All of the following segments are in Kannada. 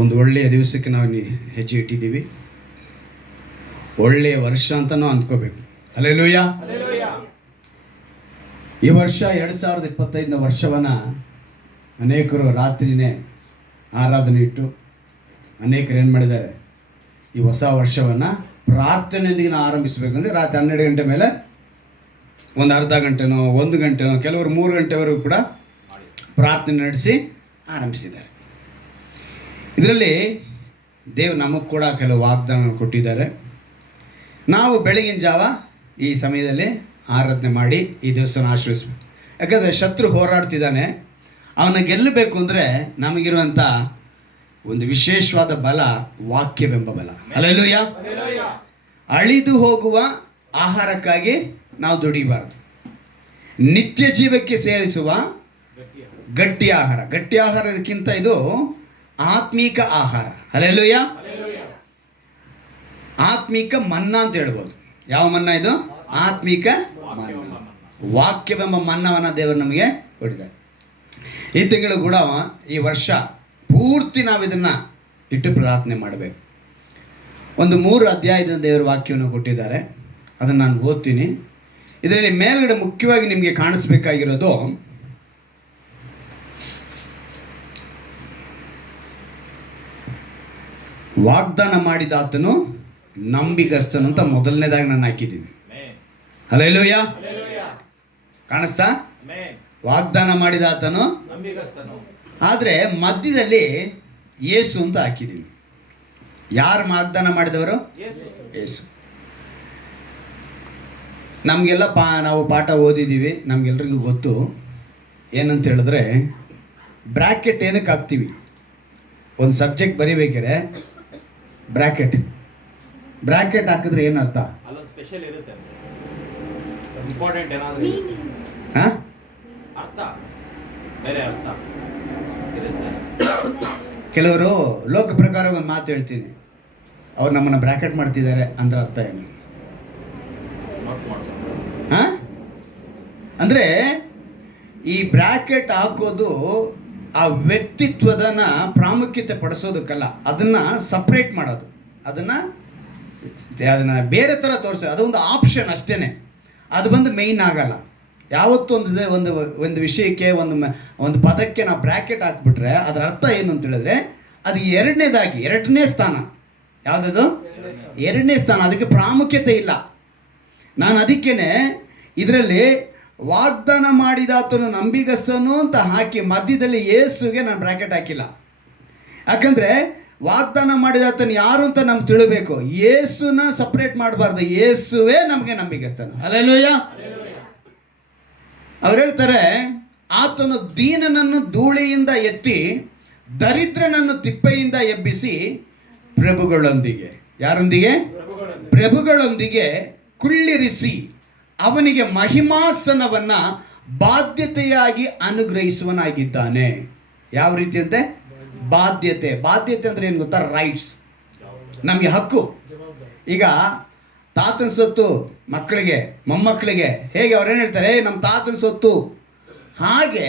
ಒಂದು ಒಳ್ಳೆಯ ದಿವಸಕ್ಕೆ ನಾವು ಹೆಜ್ಜೆ ಇಟ್ಟಿದ್ದೀವಿ. ಒಳ್ಳೆಯ ವರ್ಷ ಅಂತಲೂ ಅಂದ್ಕೋಬೇಕು. ಹಲ್ಲೆಲೂಯಾ. ಈ ವರ್ಷ 2025ನೇ ವರ್ಷವನ್ನು ಅನೇಕರು ರಾತ್ರಿನೇ ಆರಾಧನೆ ಇಟ್ಟು ಅನೇಕರು ಏನು ಮಾಡಿದ್ದಾರೆ, ಈ ಹೊಸ ವರ್ಷವನ್ನು ಪ್ರಾರ್ಥನೆಯೊಂದಿಗೆ ನಾವು ಆರಂಭಿಸಬೇಕಂದ್ರೆ ರಾತ್ರಿ 12 ಗಂಟೆ ಮೇಲೆ ಒಂದು ಅರ್ಧ ಗಂಟೆನೋ 1 ಗಂಟೆನೋ ಕೆಲವರು 3 ಗಂಟೆವರೆಗೂ ಕೂಡ ಪ್ರಾರ್ಥನೆ ನಡೆಸಿ ಆರಂಭಿಸಿದ್ದಾರೆ. ಇದರಲ್ಲಿ ದೇವರು ನಮಗೆ ಕೂಡ ಕೆಲವು ವಾಗ್ದಾನ ಕೊಟ್ಟಿದ್ದಾರೆ. ನಾವು ಬೆಳಗಿನ ಜಾವ ಈ ಸಮಯದಲ್ಲಿ ಆರಾಧನೆ ಮಾಡಿ ಈ ದಿವಸನ ಆಶ್ರಯಿಸಬೇಕು. ಯಾಕಂದರೆ ಶತ್ರು ಹೋರಾಡ್ತಿದ್ದಾನೆ. ಅವನ ಗೆಲ್ಲಬೇಕು ಅಂದರೆ ನಮಗಿರುವಂಥ ಒಂದು ವಿಶೇಷವಾದ ಬಲ ವಾಕ್ಯವೆಂಬ ಬಲ. ಹಲ್ಲೆಲೂಯಾ. ಅಳಿದು ಹೋಗುವ ಆಹಾರಕ್ಕಾಗಿ ನಾವು ದುಡಿಬಾರದು. ನಿತ್ಯ ಜೀವಕ್ಕೆ ಸೇರಿಸುವ ಗಟ್ಟಿ ಆಹಾರ. ಗಟ್ಟಿ ಆಹಾರಕ್ಕಿಂತ ಇದು ಆತ್ಮೀಕ ಆಹಾರ. ಹಲ್ಲೆಲೂಯಾ. ಆತ್ಮೀಕ ಮನ್ನಾ ಅಂತ ಹೇಳ್ಬೋದು. ಯಾವ ಮನ್ನಾ ಇದು? ಆತ್ಮೀಕ ಮನ್ನಾ. ವಾಕ್ಯವೆಂಬ ಮನ್ನವನ್ನು ದೇವರು ನಮಗೆ ಕೊಟ್ಟಿದ್ದಾರೆ. ಈ ತಿಂಗಳು ಕೂಡ ಈ ವರ್ಷ ಪೂರ್ತಿ ನಾವು ಇದನ್ನು ಇಟ್ಟು ಪ್ರಾರ್ಥನೆ ಮಾಡಬೇಕು. ಒಂದು 3 ಅಧ್ಯಾಯದ ದೇವರ ವಾಕ್ಯವನ್ನು ಕೊಟ್ಟಿದ್ದಾರೆ. ಅದನ್ನು ನಾನು ಓದ್ತೀನಿ. ಇದರಲ್ಲಿ ಮೇಲ್ಗಡೆ ಮುಖ್ಯವಾಗಿ ನಿಮಗೆ ಕಾಣಿಸ್ಬೇಕಾಗಿರೋದು ವಾಗ್ದಾನ ಮಾಡಿದ ಆತನು ನಂಬಿಗಸ್ತನು ಅಂತ ಮೊದಲನೇದಾಗಿ ನಾನು ಹಾಕಿದ್ದೀನಿ. ಹಲ್ಲೆಲೂಯಾ. ಕಾಣಿಸ್ತಾ? ವಾಗ್ದಾನ ಮಾಡಿದ ಆತನು ಆದರೆ ಮಧ್ಯದಲ್ಲಿ ಯೇಸು ಅಂತ ಹಾಕಿದ್ದೀನಿ. ಯಾರು ವಾಗ್ದಾನ ಮಾಡಿದವರು? ಯೇಸು. ನಮಗೆಲ್ಲ ನಾವು ಪಾಠ ಓದಿದ್ದೀವಿ, ನಮಗೆಲ್ರಿಗೂ ಗೊತ್ತು. ಏನಂತ ಹೇಳಿದ್ರೆ ಬ್ರ್ಯಾಕೆಟ್ ಏನಕ್ಕೆ ಹಾಕ್ತೀವಿ? ಒಂದು ಸಬ್ಜೆಕ್ಟ್ ಬರಿಬೇಕಾರೆ ಬ್ರ್ಯಾಕೆಟ್ ಹಾಕಿದ್ರೆ ಏನರ್ಥ? ಅಲ್ಲೊಂದು ಸ್ಪೆಷಲ್ ಇರುತ್ತೆ, ಇಂಪಾರ್ಟೆಂಟ್ ಏನಾದರೂ ಅರ್ಥ, ಬೇರೆ ಅರ್ಥ ಇರುತ್ತೆ. ಕೆಲವರು ಲೋಕ ಪ್ರಕಾರ ಒಂದು ಮಾತು ಹೇಳ್ತೀನಿ, ಅವ್ರು ನಮ್ಮನ್ನು ಬ್ರ್ಯಾಕೆಟ್ ಮಾಡ್ತಿದ್ದಾರೆ ಅಂದ್ರೆ ಅರ್ಥ ಏನು? ಅಂದರೆ ಈ ಬ್ರ್ಯಾಕೆಟ್ ಹಾಕೋದು ಆ ವ್ಯಕ್ತಿತ್ವದನ ಪ್ರಾಮುಖ್ಯತೆ ಪಡಿಸೋದಕ್ಕಲ್ಲ, ಅದನ್ನು ಸಪ್ರೇಟ್ ಮಾಡೋದು, ಅದನ್ನು ಬೇರೆ ಥರ ತೋರಿಸೋದು. ಅದೊಂದು ಆಪ್ಷನ್ ಅಷ್ಟೇ, ಅದು ಬಂದು ಮೇಯ್ನ್ ಆಗಲ್ಲ. ಯಾವತ್ತೂ ಒಂದು ವಿಷಯಕ್ಕೆ ಒಂದು ಪದಕ್ಕೆ ನಾವು ಬ್ರ್ಯಾಕೆಟ್ ಹಾಕ್ಬಿಟ್ರೆ ಅದರ ಅರ್ಥ ಏನು ಅಂತ ಹೇಳಿದ್ರೆ ಅದು ಎರಡನೇ ಸ್ಥಾನ. ಯಾವುದದು? ಎರಡನೇ ಸ್ಥಾನ. ಅದಕ್ಕೆ ಪ್ರಾಮುಖ್ಯತೆ ಇಲ್ಲ. ನಾನು ಅದಕ್ಕೇನೆ ಇದರಲ್ಲಿ ವಾಗ್ದಾನ ಮಾಡಿದಾತನು ನಂಬಿಗಸ್ತನು ಅಂತ ಹಾಕಿ ಮಧ್ಯದಲ್ಲಿ ಯೇಸುಗೆ ನಾನು ಬ್ರ್ಯಾಕೆಟ್ ಹಾಕಿಲ್ಲ. ಯಾಕಂದರೆ ವಾಗ್ದಾನ ಮಾಡಿದಾತನು ಯಾರು ಅಂತ ನಮ್ಗೆ ತಿಳಬೇಕು. ಯೇಸುನ ಸಪ್ರೇಟ್ ಮಾಡಬಾರ್ದು, ಯೇಸುವೇ ನಮಗೆ ನಂಬಿಗಸ್ತನು. ಹಲ್ಲೆಲೂಯಾ. ಅವ್ರು ಹೇಳ್ತಾರೆ, ಆತನು ದೀನನನ್ನು ಧೂಳಿಯಿಂದ ಎತ್ತಿ ದರಿದ್ರನನ್ನು ತಿಪ್ಪೆಯಿಂದ ಎಬ್ಬಿಸಿ ಪ್ರಭುಗಳೊಂದಿಗೆ, ಯಾರೊಂದಿಗೆ? ಪ್ರಭುಗಳೊಂದಿಗೆ ಕುಳ್ಳಿರಿಸಿ ಅವನಿಗೆ ಮಹಿಮಾಸನವನ್ನು ಬಾಧ್ಯತೆಯಾಗಿ ಅನುಗ್ರಹಿಸುವನಾಗಿದ್ದಾನೆ. ಯಾವ ರೀತಿ ಅಂತೆ? ಬಾಧ್ಯತೆ ಅಂದರೆ ಏನು ಗೊತ್ತಾ? ರೈಟ್ಸ್, ನಮಗೆ ಹಕ್ಕು. ಈಗ ತಾತನ ಸೊತ್ತು ಮಕ್ಕಳಿಗೆ, ಮೊಮ್ಮಕ್ಕಳಿಗೆ ಹೇಗೆ ಅವ್ರೇನು ಹೇಳ್ತಾರೆ, ನಮ್ಮ ತಾತನ ಸೊತ್ತು, ಹಾಗೆ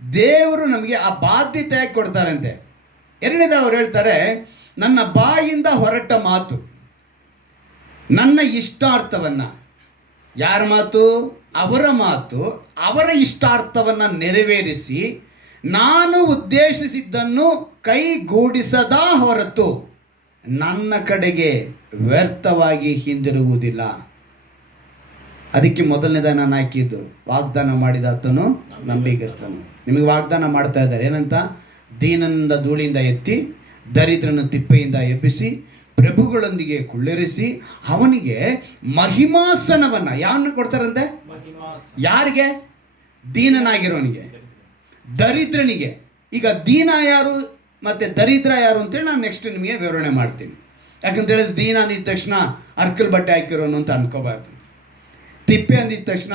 ದೇವರು ನಮಗೆ ಆ ಬಾಧ್ಯತೆಯಾಗಿ ಕೊಡ್ತಾರಂತೆ. ಎರಡನೇದು ಅವ್ರು ಹೇಳ್ತಾರೆ, ನನ್ನ ಬಾಯಿಂದ ಹೊರಟ ಮಾತು, ನನ್ನ ಇಷ್ಟಾರ್ಥವನ್ನು, ಯಾರ ಮಾತು? ಅವರ ಮಾತು, ಅವರ ಇಷ್ಟಾರ್ಥವನ್ನು ನೆರವೇರಿಸಿ ನಾನು ಉದ್ದೇಶಿಸಿದ್ದನ್ನು ಕೈಗೂಡಿಸದ ಹೊರತು ನನ್ನ ಕಡೆಗೆ ವ್ಯರ್ಥವಾಗಿ ಹಿಂದಿರುಗುವುದಿಲ್ಲ. ಅದಕ್ಕೆ ಮೊದಲನೇದಾಗಿ ನಾನು ಹಾಕಿದ್ದು ವಾಗ್ದಾನ ಮಾಡಿದಾತನು ನಂಬಿಗಸ್ತನು. ನಿಮಗೆ ವಾಗ್ದಾನ ಮಾಡ್ತಾ ಇದ್ದಾರೆ ಏನಂತ? ದೀನನಿಂದ ಧೂಳಿಯಿಂದ ಎತ್ತಿ ದರಿದ್ರನು ತಿಪ್ಪೆಯಿಂದ ಎಬ್ಬಿಸಿ ಪ್ರಭುಗಳೊಂದಿಗೆ ಕುಳ್ಳಿರಿಸಿ ಅವನಿಗೆ ಮಹಿಮಾಸನವನ್ನು ಯಾರನ್ನು ಕೊಡ್ತಾರಂತೆ? ಯಾರಿಗೆ? ದೀನನಾಗಿರೋನಿಗೆ, ದರಿದ್ರನಿಗೆ. ಈಗ ದೀನ ಯಾರು ಮತ್ತು ದರಿದ್ರ ಯಾರು ಅಂತೇಳಿ ನಾನು ನೆಕ್ಸ್ಟ್ ನಿಮಗೆ ವಿವರಣೆ ಮಾಡ್ತೀನಿ. ಯಾಕಂತ ಹೇಳಿದ್ರೆ ದೀನ ಅಂದಿದ ತಕ್ಷಣ ಅರ್ಕಲ್ ಬಟ್ಟೆ ಹಾಕಿರೋನು ಅಂತ ಅನ್ಕೋಬಾರ್ದು, ತಿಪ್ಪೆ ಅಂದಿದ ತಕ್ಷಣ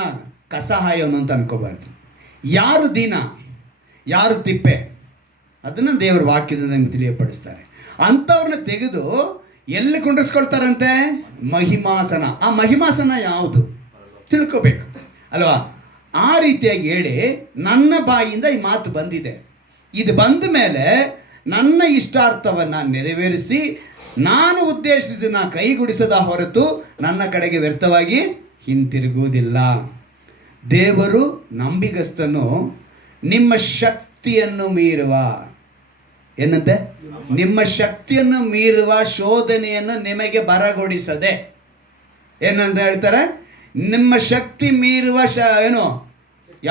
ಕಸ ಹಾಯೋನು ಅಂತ ಅನ್ಕೋಬಾರ್ದು. ಯಾರು ದೀನ, ಯಾರು ತಿಪ್ಪೆ, ಅದನ್ನು ದೇವರ ವಾಕ್ಯದಿಂದ ನಿಮ್ಗೆ ತಿಳಿಯಪಡಿಸ್ತಾರೆ. ಅಂಥವ್ರನ್ನ ತೆಗೆದು ಎಲ್ಲಿ ಕುಂಡ್ರಿಸ್ಕೊಳ್ತಾರಂತೆ? ಮಹಿಮಾಸನ. ಆ ಮಹಿಮಾಸನ ಯಾವುದು ತಿಳ್ಕೋಬೇಕು ಅಲ್ವಾ? ಆ ರೀತಿಯಾಗಿ ಹೇಳಿ ನನ್ನ ಬಾಯಿಂದ ಈ ಮಾತು ಬಂದಿದೆ. ಇದು ಬಂದ ಮೇಲೆ ನನ್ನ ಇಷ್ಟಾರ್ಥವನ್ನು ನೆರವೇರಿಸಿ ನಾನು ಉದ್ದೇಶಿಸಿದ ಕೈಗೂಡಿಸದ ಹೊರತು ನನ್ನ ಕಡೆಗೆ ವ್ಯರ್ಥವಾಗಿ ಹಿಂತಿರುಗುವುದಿಲ್ಲ. ದೇವರು ನಂಬಿಗಸ್ತನು, ನಿಮ್ಮ ಶಕ್ತಿಯನ್ನು ಮೀರುವ ಏನಂತೆ, ನಿಮ್ಮ ಶಕ್ತಿಯನ್ನು ಮೀರುವ ಶೋಧನೆಯನ್ನು ನಿಮಗೆ ಬರಗೊಡಿಸದೆ, ಏನಂತ ಹೇಳ್ತಾರೆ, ನಿಮ್ಮ ಶಕ್ತಿ ಮೀರುವ ಏನು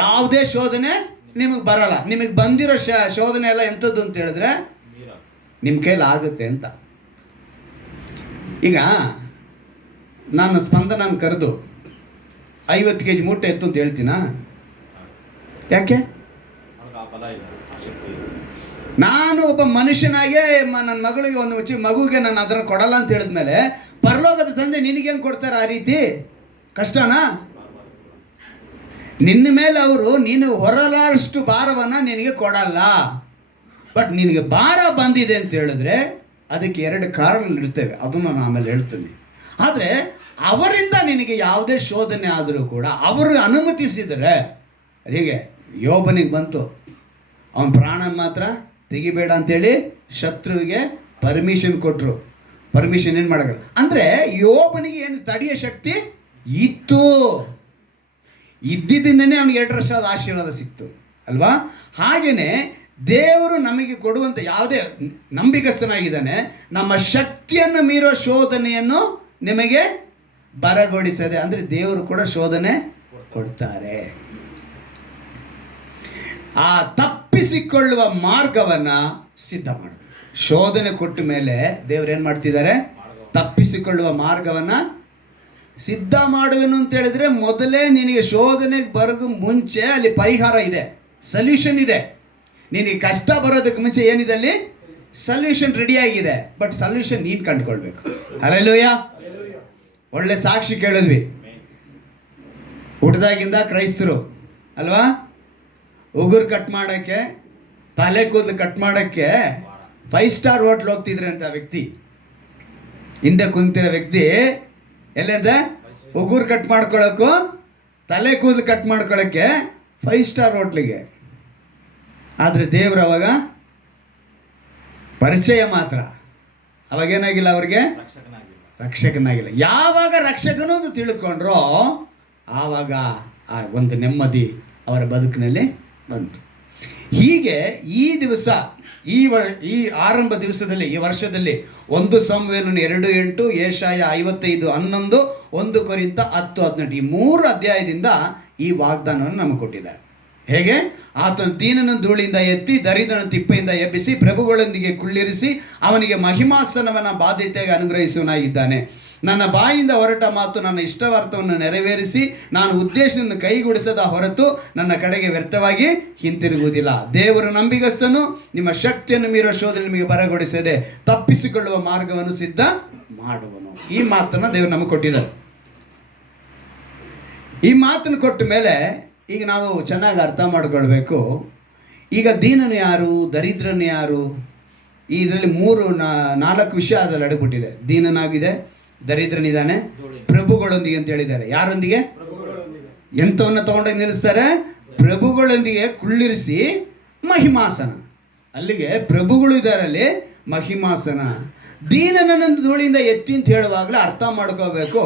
ಯಾವುದೇ ಶೋಧನೆ ನಿಮಗೆ ಬರಲ್ಲ. ನಿಮಗೆ ಬಂದಿರೋ ಶೋಧನೆ ಎಲ್ಲ ಎಂಥದ್ದು ಅಂತ ಹೇಳಿದ್ರೆ ನಿಮ್ಮ ಕೈಲಿ ಆಗುತ್ತೆ ಅಂತ. ಈಗ ನಾನು ಸ್ಪಂದನ ಕರೆದು 50 kg ಮೂಟೆ ಎತ್ತು ಅಂತ ಹೇಳ್ತೀನಾ? ಯಾಕೆ? ನಾನು ಒಬ್ಬ ಮನುಷ್ಯನಾಗೆ ನನ್ನ ಮಗಳಿಗೆ ಒಂದು ಮಗುಗೆ ನಾನು ಅದನ್ನು ಕೊಡಲ್ಲ ಅಂತ ಹೇಳಿದ್ಮೇಲೆ ಪರಲೋಕದ ತಂದೆ ನಿನಗೇನು ಕೊಡ್ತಾರೆ? ಆ ರೀತಿ ಕಷ್ಟನಾ? ನಿನ್ನ ಮೇಲೆ ಅವರು ನೀನು ಹೊರಲಾರಷ್ಟು ಭಾರವನ್ನು ನಿನಗೆ ಕೊಡಲ್ಲ. ಬಟ್ ನಿನಗೆ ಭಾರ ಬಂದಿದೆ ಅಂತ ಹೇಳಿದ್ರೆ ಅದಕ್ಕೆ 2 ಕಾರಣಗಳಿರ್ತೇವೆ, ಅದನ್ನು ನಾನು ಆಮೇಲೆ ಹೇಳ್ತೀನಿ. ಆದರೆ ಅವರಿಂದ ನಿನಗೆ ಯಾವುದೇ ಶೋಧನೆ ಆದರೂ ಕೂಡ ಅವರು ಅನುಮತಿಸಿದರೆ, ಹೀಗೆ ಯೋಬನಿಗೆ ಬಂತು, ಅವನ ಪ್ರಾಣ ಮಾತ್ರ ತೆಗಿಬೇಡ ಅಂತೇಳಿ ಶತ್ರುವಿಗೆ ಪರ್ಮಿಷನ್ ಕೊಟ್ಟರು. ಪರ್ಮಿಷನ್ ಏನು ಮಾಡೋಲ್ಲ ಅಂದರೆ ಯೋಬನಿಗೆ ಏನು ತಡೆಯೋ ಶಕ್ತಿ ಇತ್ತು. ಇದ್ದಿದ್ದರಿಂದನೇ ಅವನಿಗೆ 2 ವರ್ಷದ ಆಶೀರ್ವಾದ ಸಿಕ್ತು ಅಲ್ವಾ? ಹಾಗೆಯೇ ದೇವರು ನಮಗೆ ಕೊಡುವಂಥ ಯಾವುದೇ ನಂಬಿಕಸ್ಥನಾಗಿದ್ದಾನೆ, ನಮ್ಮ ಶಕ್ತಿಯನ್ನು ಮೀರುವ ಶೋಧನೆಯನ್ನು ನಿಮಗೆ ಬರಗೊಡಿಸದೆ. ಅಂದರೆ ದೇವರು ಕೂಡ ಶೋಧನೆ ಕೊಡ್ತಾರೆ. ಆ ತಪ್ಪಿಸಿಕೊಳ್ಳುವ ಮಾರ್ಗವನ್ನು ಸಿದ್ಧ ಮಾಡೋದು. ಶೋಧನೆ ಕೊಟ್ಟ ಮೇಲೆ ದೇವ್ರು ಏನು ಮಾಡ್ತಿದ್ದಾರೆ? ತಪ್ಪಿಸಿಕೊಳ್ಳುವ ಮಾರ್ಗವನ್ನು ಸಿದ್ಧ ಮಾಡುವೆನು ಅಂತ ಹೇಳಿದ್ರೆ ಮೊದಲೇ ನಿನಗೆ ಶೋಧನೆಗೆ ಬರೋದು ಮುಂಚೆ ಅಲ್ಲಿ ಪರಿಹಾರ ಇದೆ, ಸೊಲ್ಯೂಷನ್ ಇದೆ. ನಿನಗೆ ಕಷ್ಟ ಬರೋದಕ್ಕೆ ಮುಂಚೆ ಏನಿದೆ ಅಲ್ಲಿ? ಸೊಲ್ಯೂಷನ್ ರೆಡಿಯಾಗಿದೆ. ಬಟ್ ಸೊಲ್ಯೂಷನ್ ನೀನು ಕಂಡುಕೊಳ್ಬೇಕು. ಹಲ್ಲೆಲೂಯಾ. ಒಳ್ಳೆ ಸಾಕ್ಷಿ ಕೇಳಿದ್ವಿ. ಹುಟ್ಟಿದಾಗಿಂದ ಕ್ರೈಸ್ತರು ಅಲ್ವಾ, ಉಗುರು ಕಟ್ ಮಾಡೋಕ್ಕೆ, ತಲೆ ಕೂದಲು ಕಟ್ ಮಾಡೋಕ್ಕೆ 5 ಸ್ಟಾರ್ ಹೋಟ್ಲ್ ಹೋಗ್ತಿದ್ರೆ ಅಂತ ವ್ಯಕ್ತಿ, ಹಿಂದೆ ಕುಂತಿರೋ ವ್ಯಕ್ತಿ ಎಲ್ಲಂದ ಉಗುರು ಕಟ್ ಮಾಡ್ಕೊಳ್ಳೋಕ್ಕೂ ತಲೆ ಕೂದಲು ಕಟ್ ಮಾಡ್ಕೊಳ್ಳೋಕ್ಕೆ 5 ಸ್ಟಾರ್ ಹೋಟ್ಲಿಗೆ. ಆದರೆ ದೇವರು ಅವಾಗ ಪರಿಚಯ ಮಾತ್ರ, ಅವಾಗೇನಾಗಿಲ್ಲ, ಅವ್ರಿಗೆ ರಕ್ಷಕನಾಗಿಲ್ಲ. ಯಾವಾಗ ರಕ್ಷಕನೂ ತಿಳ್ಕೊಂಡ್ರೋ ಆವಾಗ ಆ ಒಂದು ನೆಮ್ಮದಿ ಅವರ ಬದುಕಿನಲ್ಲಿ ಬಂತು. ಹೀಗೆ ಈ ದಿವಸ ಈ ಆರಂಭ ದಿವಸದಲ್ಲಿ, ಈ ವರ್ಷದಲ್ಲಿ 1 ಸಮುವೇಲ 2:8, ಯೆಶಾಯ 55:11, 1 ಕೊರಿಂಥ 10:18 ಈ 3 ಅಧ್ಯಾಯದಿಂದ ಈ ವಾಗ್ದಾನವನ್ನು ನಮಗೆ ಕೊಟ್ಟಿದ್ದಾರೆ. ಹೇಗೆ? ಆತನು ದೀನನ ಧೂಳಿಂದ ಎತ್ತಿ ದರಿದ್ರನ ತಿಪ್ಪೆಯಿಂದ ಎಬ್ಬಿಸಿ ಪ್ರಭುಗಳೊಂದಿಗೆ ಕುಳ್ಳಿರಿಸಿ ಅವನಿಗೆ ಮಹಿಮಾಸನವನ್ನು ಬಾಧ್ಯತೆಗೆ ಅನುಗ್ರಹಿಸುವನಾಗಿದ್ದಾನೆ. ನನ್ನ ಬಾಯಿಂದ ಹೊರಟ ಮಾತು ನನ್ನ ಇಷ್ಟವಾರ್ಥವನ್ನು ನೆರವೇರಿಸಿ ನಾನು ಉದ್ದೇಶವನ್ನು ಕೈಗೂಡಿಸದ ಹೊರತು ನನ್ನ ಕಡೆಗೆ ವ್ಯರ್ಥವಾಗಿ ಹಿಂತಿರುಗುವುದಿಲ್ಲ. ದೇವರು ನಂಬಿಗಸ್ತನು, ನಿಮ್ಮ ಶಕ್ತಿಯನ್ನು ಮೀರುವ ಶೋಧನೆ ನಿಮಗೆ ಬರಗೊಡಿಸದೆ ತಪ್ಪಿಸಿಕೊಳ್ಳುವ ಮಾರ್ಗವನ್ನು ಸಿದ್ಧ ಮಾಡುವನು. ಈ ಮಾತನ್ನು ದೇವರು ನಮಗೆ ಕೊಟ್ಟಿದ್ದಾರೆ. ಈ ಮಾತನ್ನು ಕೊಟ್ಟ ಮೇಲೆ ಈಗ ನಾವು ಚೆನ್ನಾಗಿ ಅರ್ಥ ಮಾಡ್ಕೊಳ್ಬೇಕು. ಈಗ ದೀನನು ಯಾರು, ದರಿದ್ರನು ಯಾರು? ಇದರಲ್ಲಿ 3-4 ವಿಷಯ ಅದರಲ್ಲಿ ಅಡಗ್ಬಿಟ್ಟಿದೆ. ದೀನನಾಗಿದೆ, ದರಿದ್ರನಿದ್ದಾನೆ, ಪ್ರಭುಗಳೊಂದಿಗೆ ಅಂತ ಹೇಳಿದ್ದಾರೆ. ಯಾರೊಂದಿಗೆ? ಎಂಥವನ್ನ ತಗೊಂಡೋಗಿ ನಿಲ್ಲಿಸ್ತಾರೆ? ಪ್ರಭುಗಳೊಂದಿಗೆ ಕುಳ್ಳಿರಿಸಿ ಮಹಿಮಾಸನ. ಅಲ್ಲಿಗೆ ಪ್ರಭುಗಳು ಇದ್ದಾರೆ, ಅಲ್ಲಿ ಮಹಿಮಾಸನ. ದೀನನನ್ನು ಧೂಳಿಂದ ಎತ್ತಿ ಅಂತ ಹೇಳುವಾಗಲೇ ಅರ್ಥ ಮಾಡ್ಕೋಬೇಕು,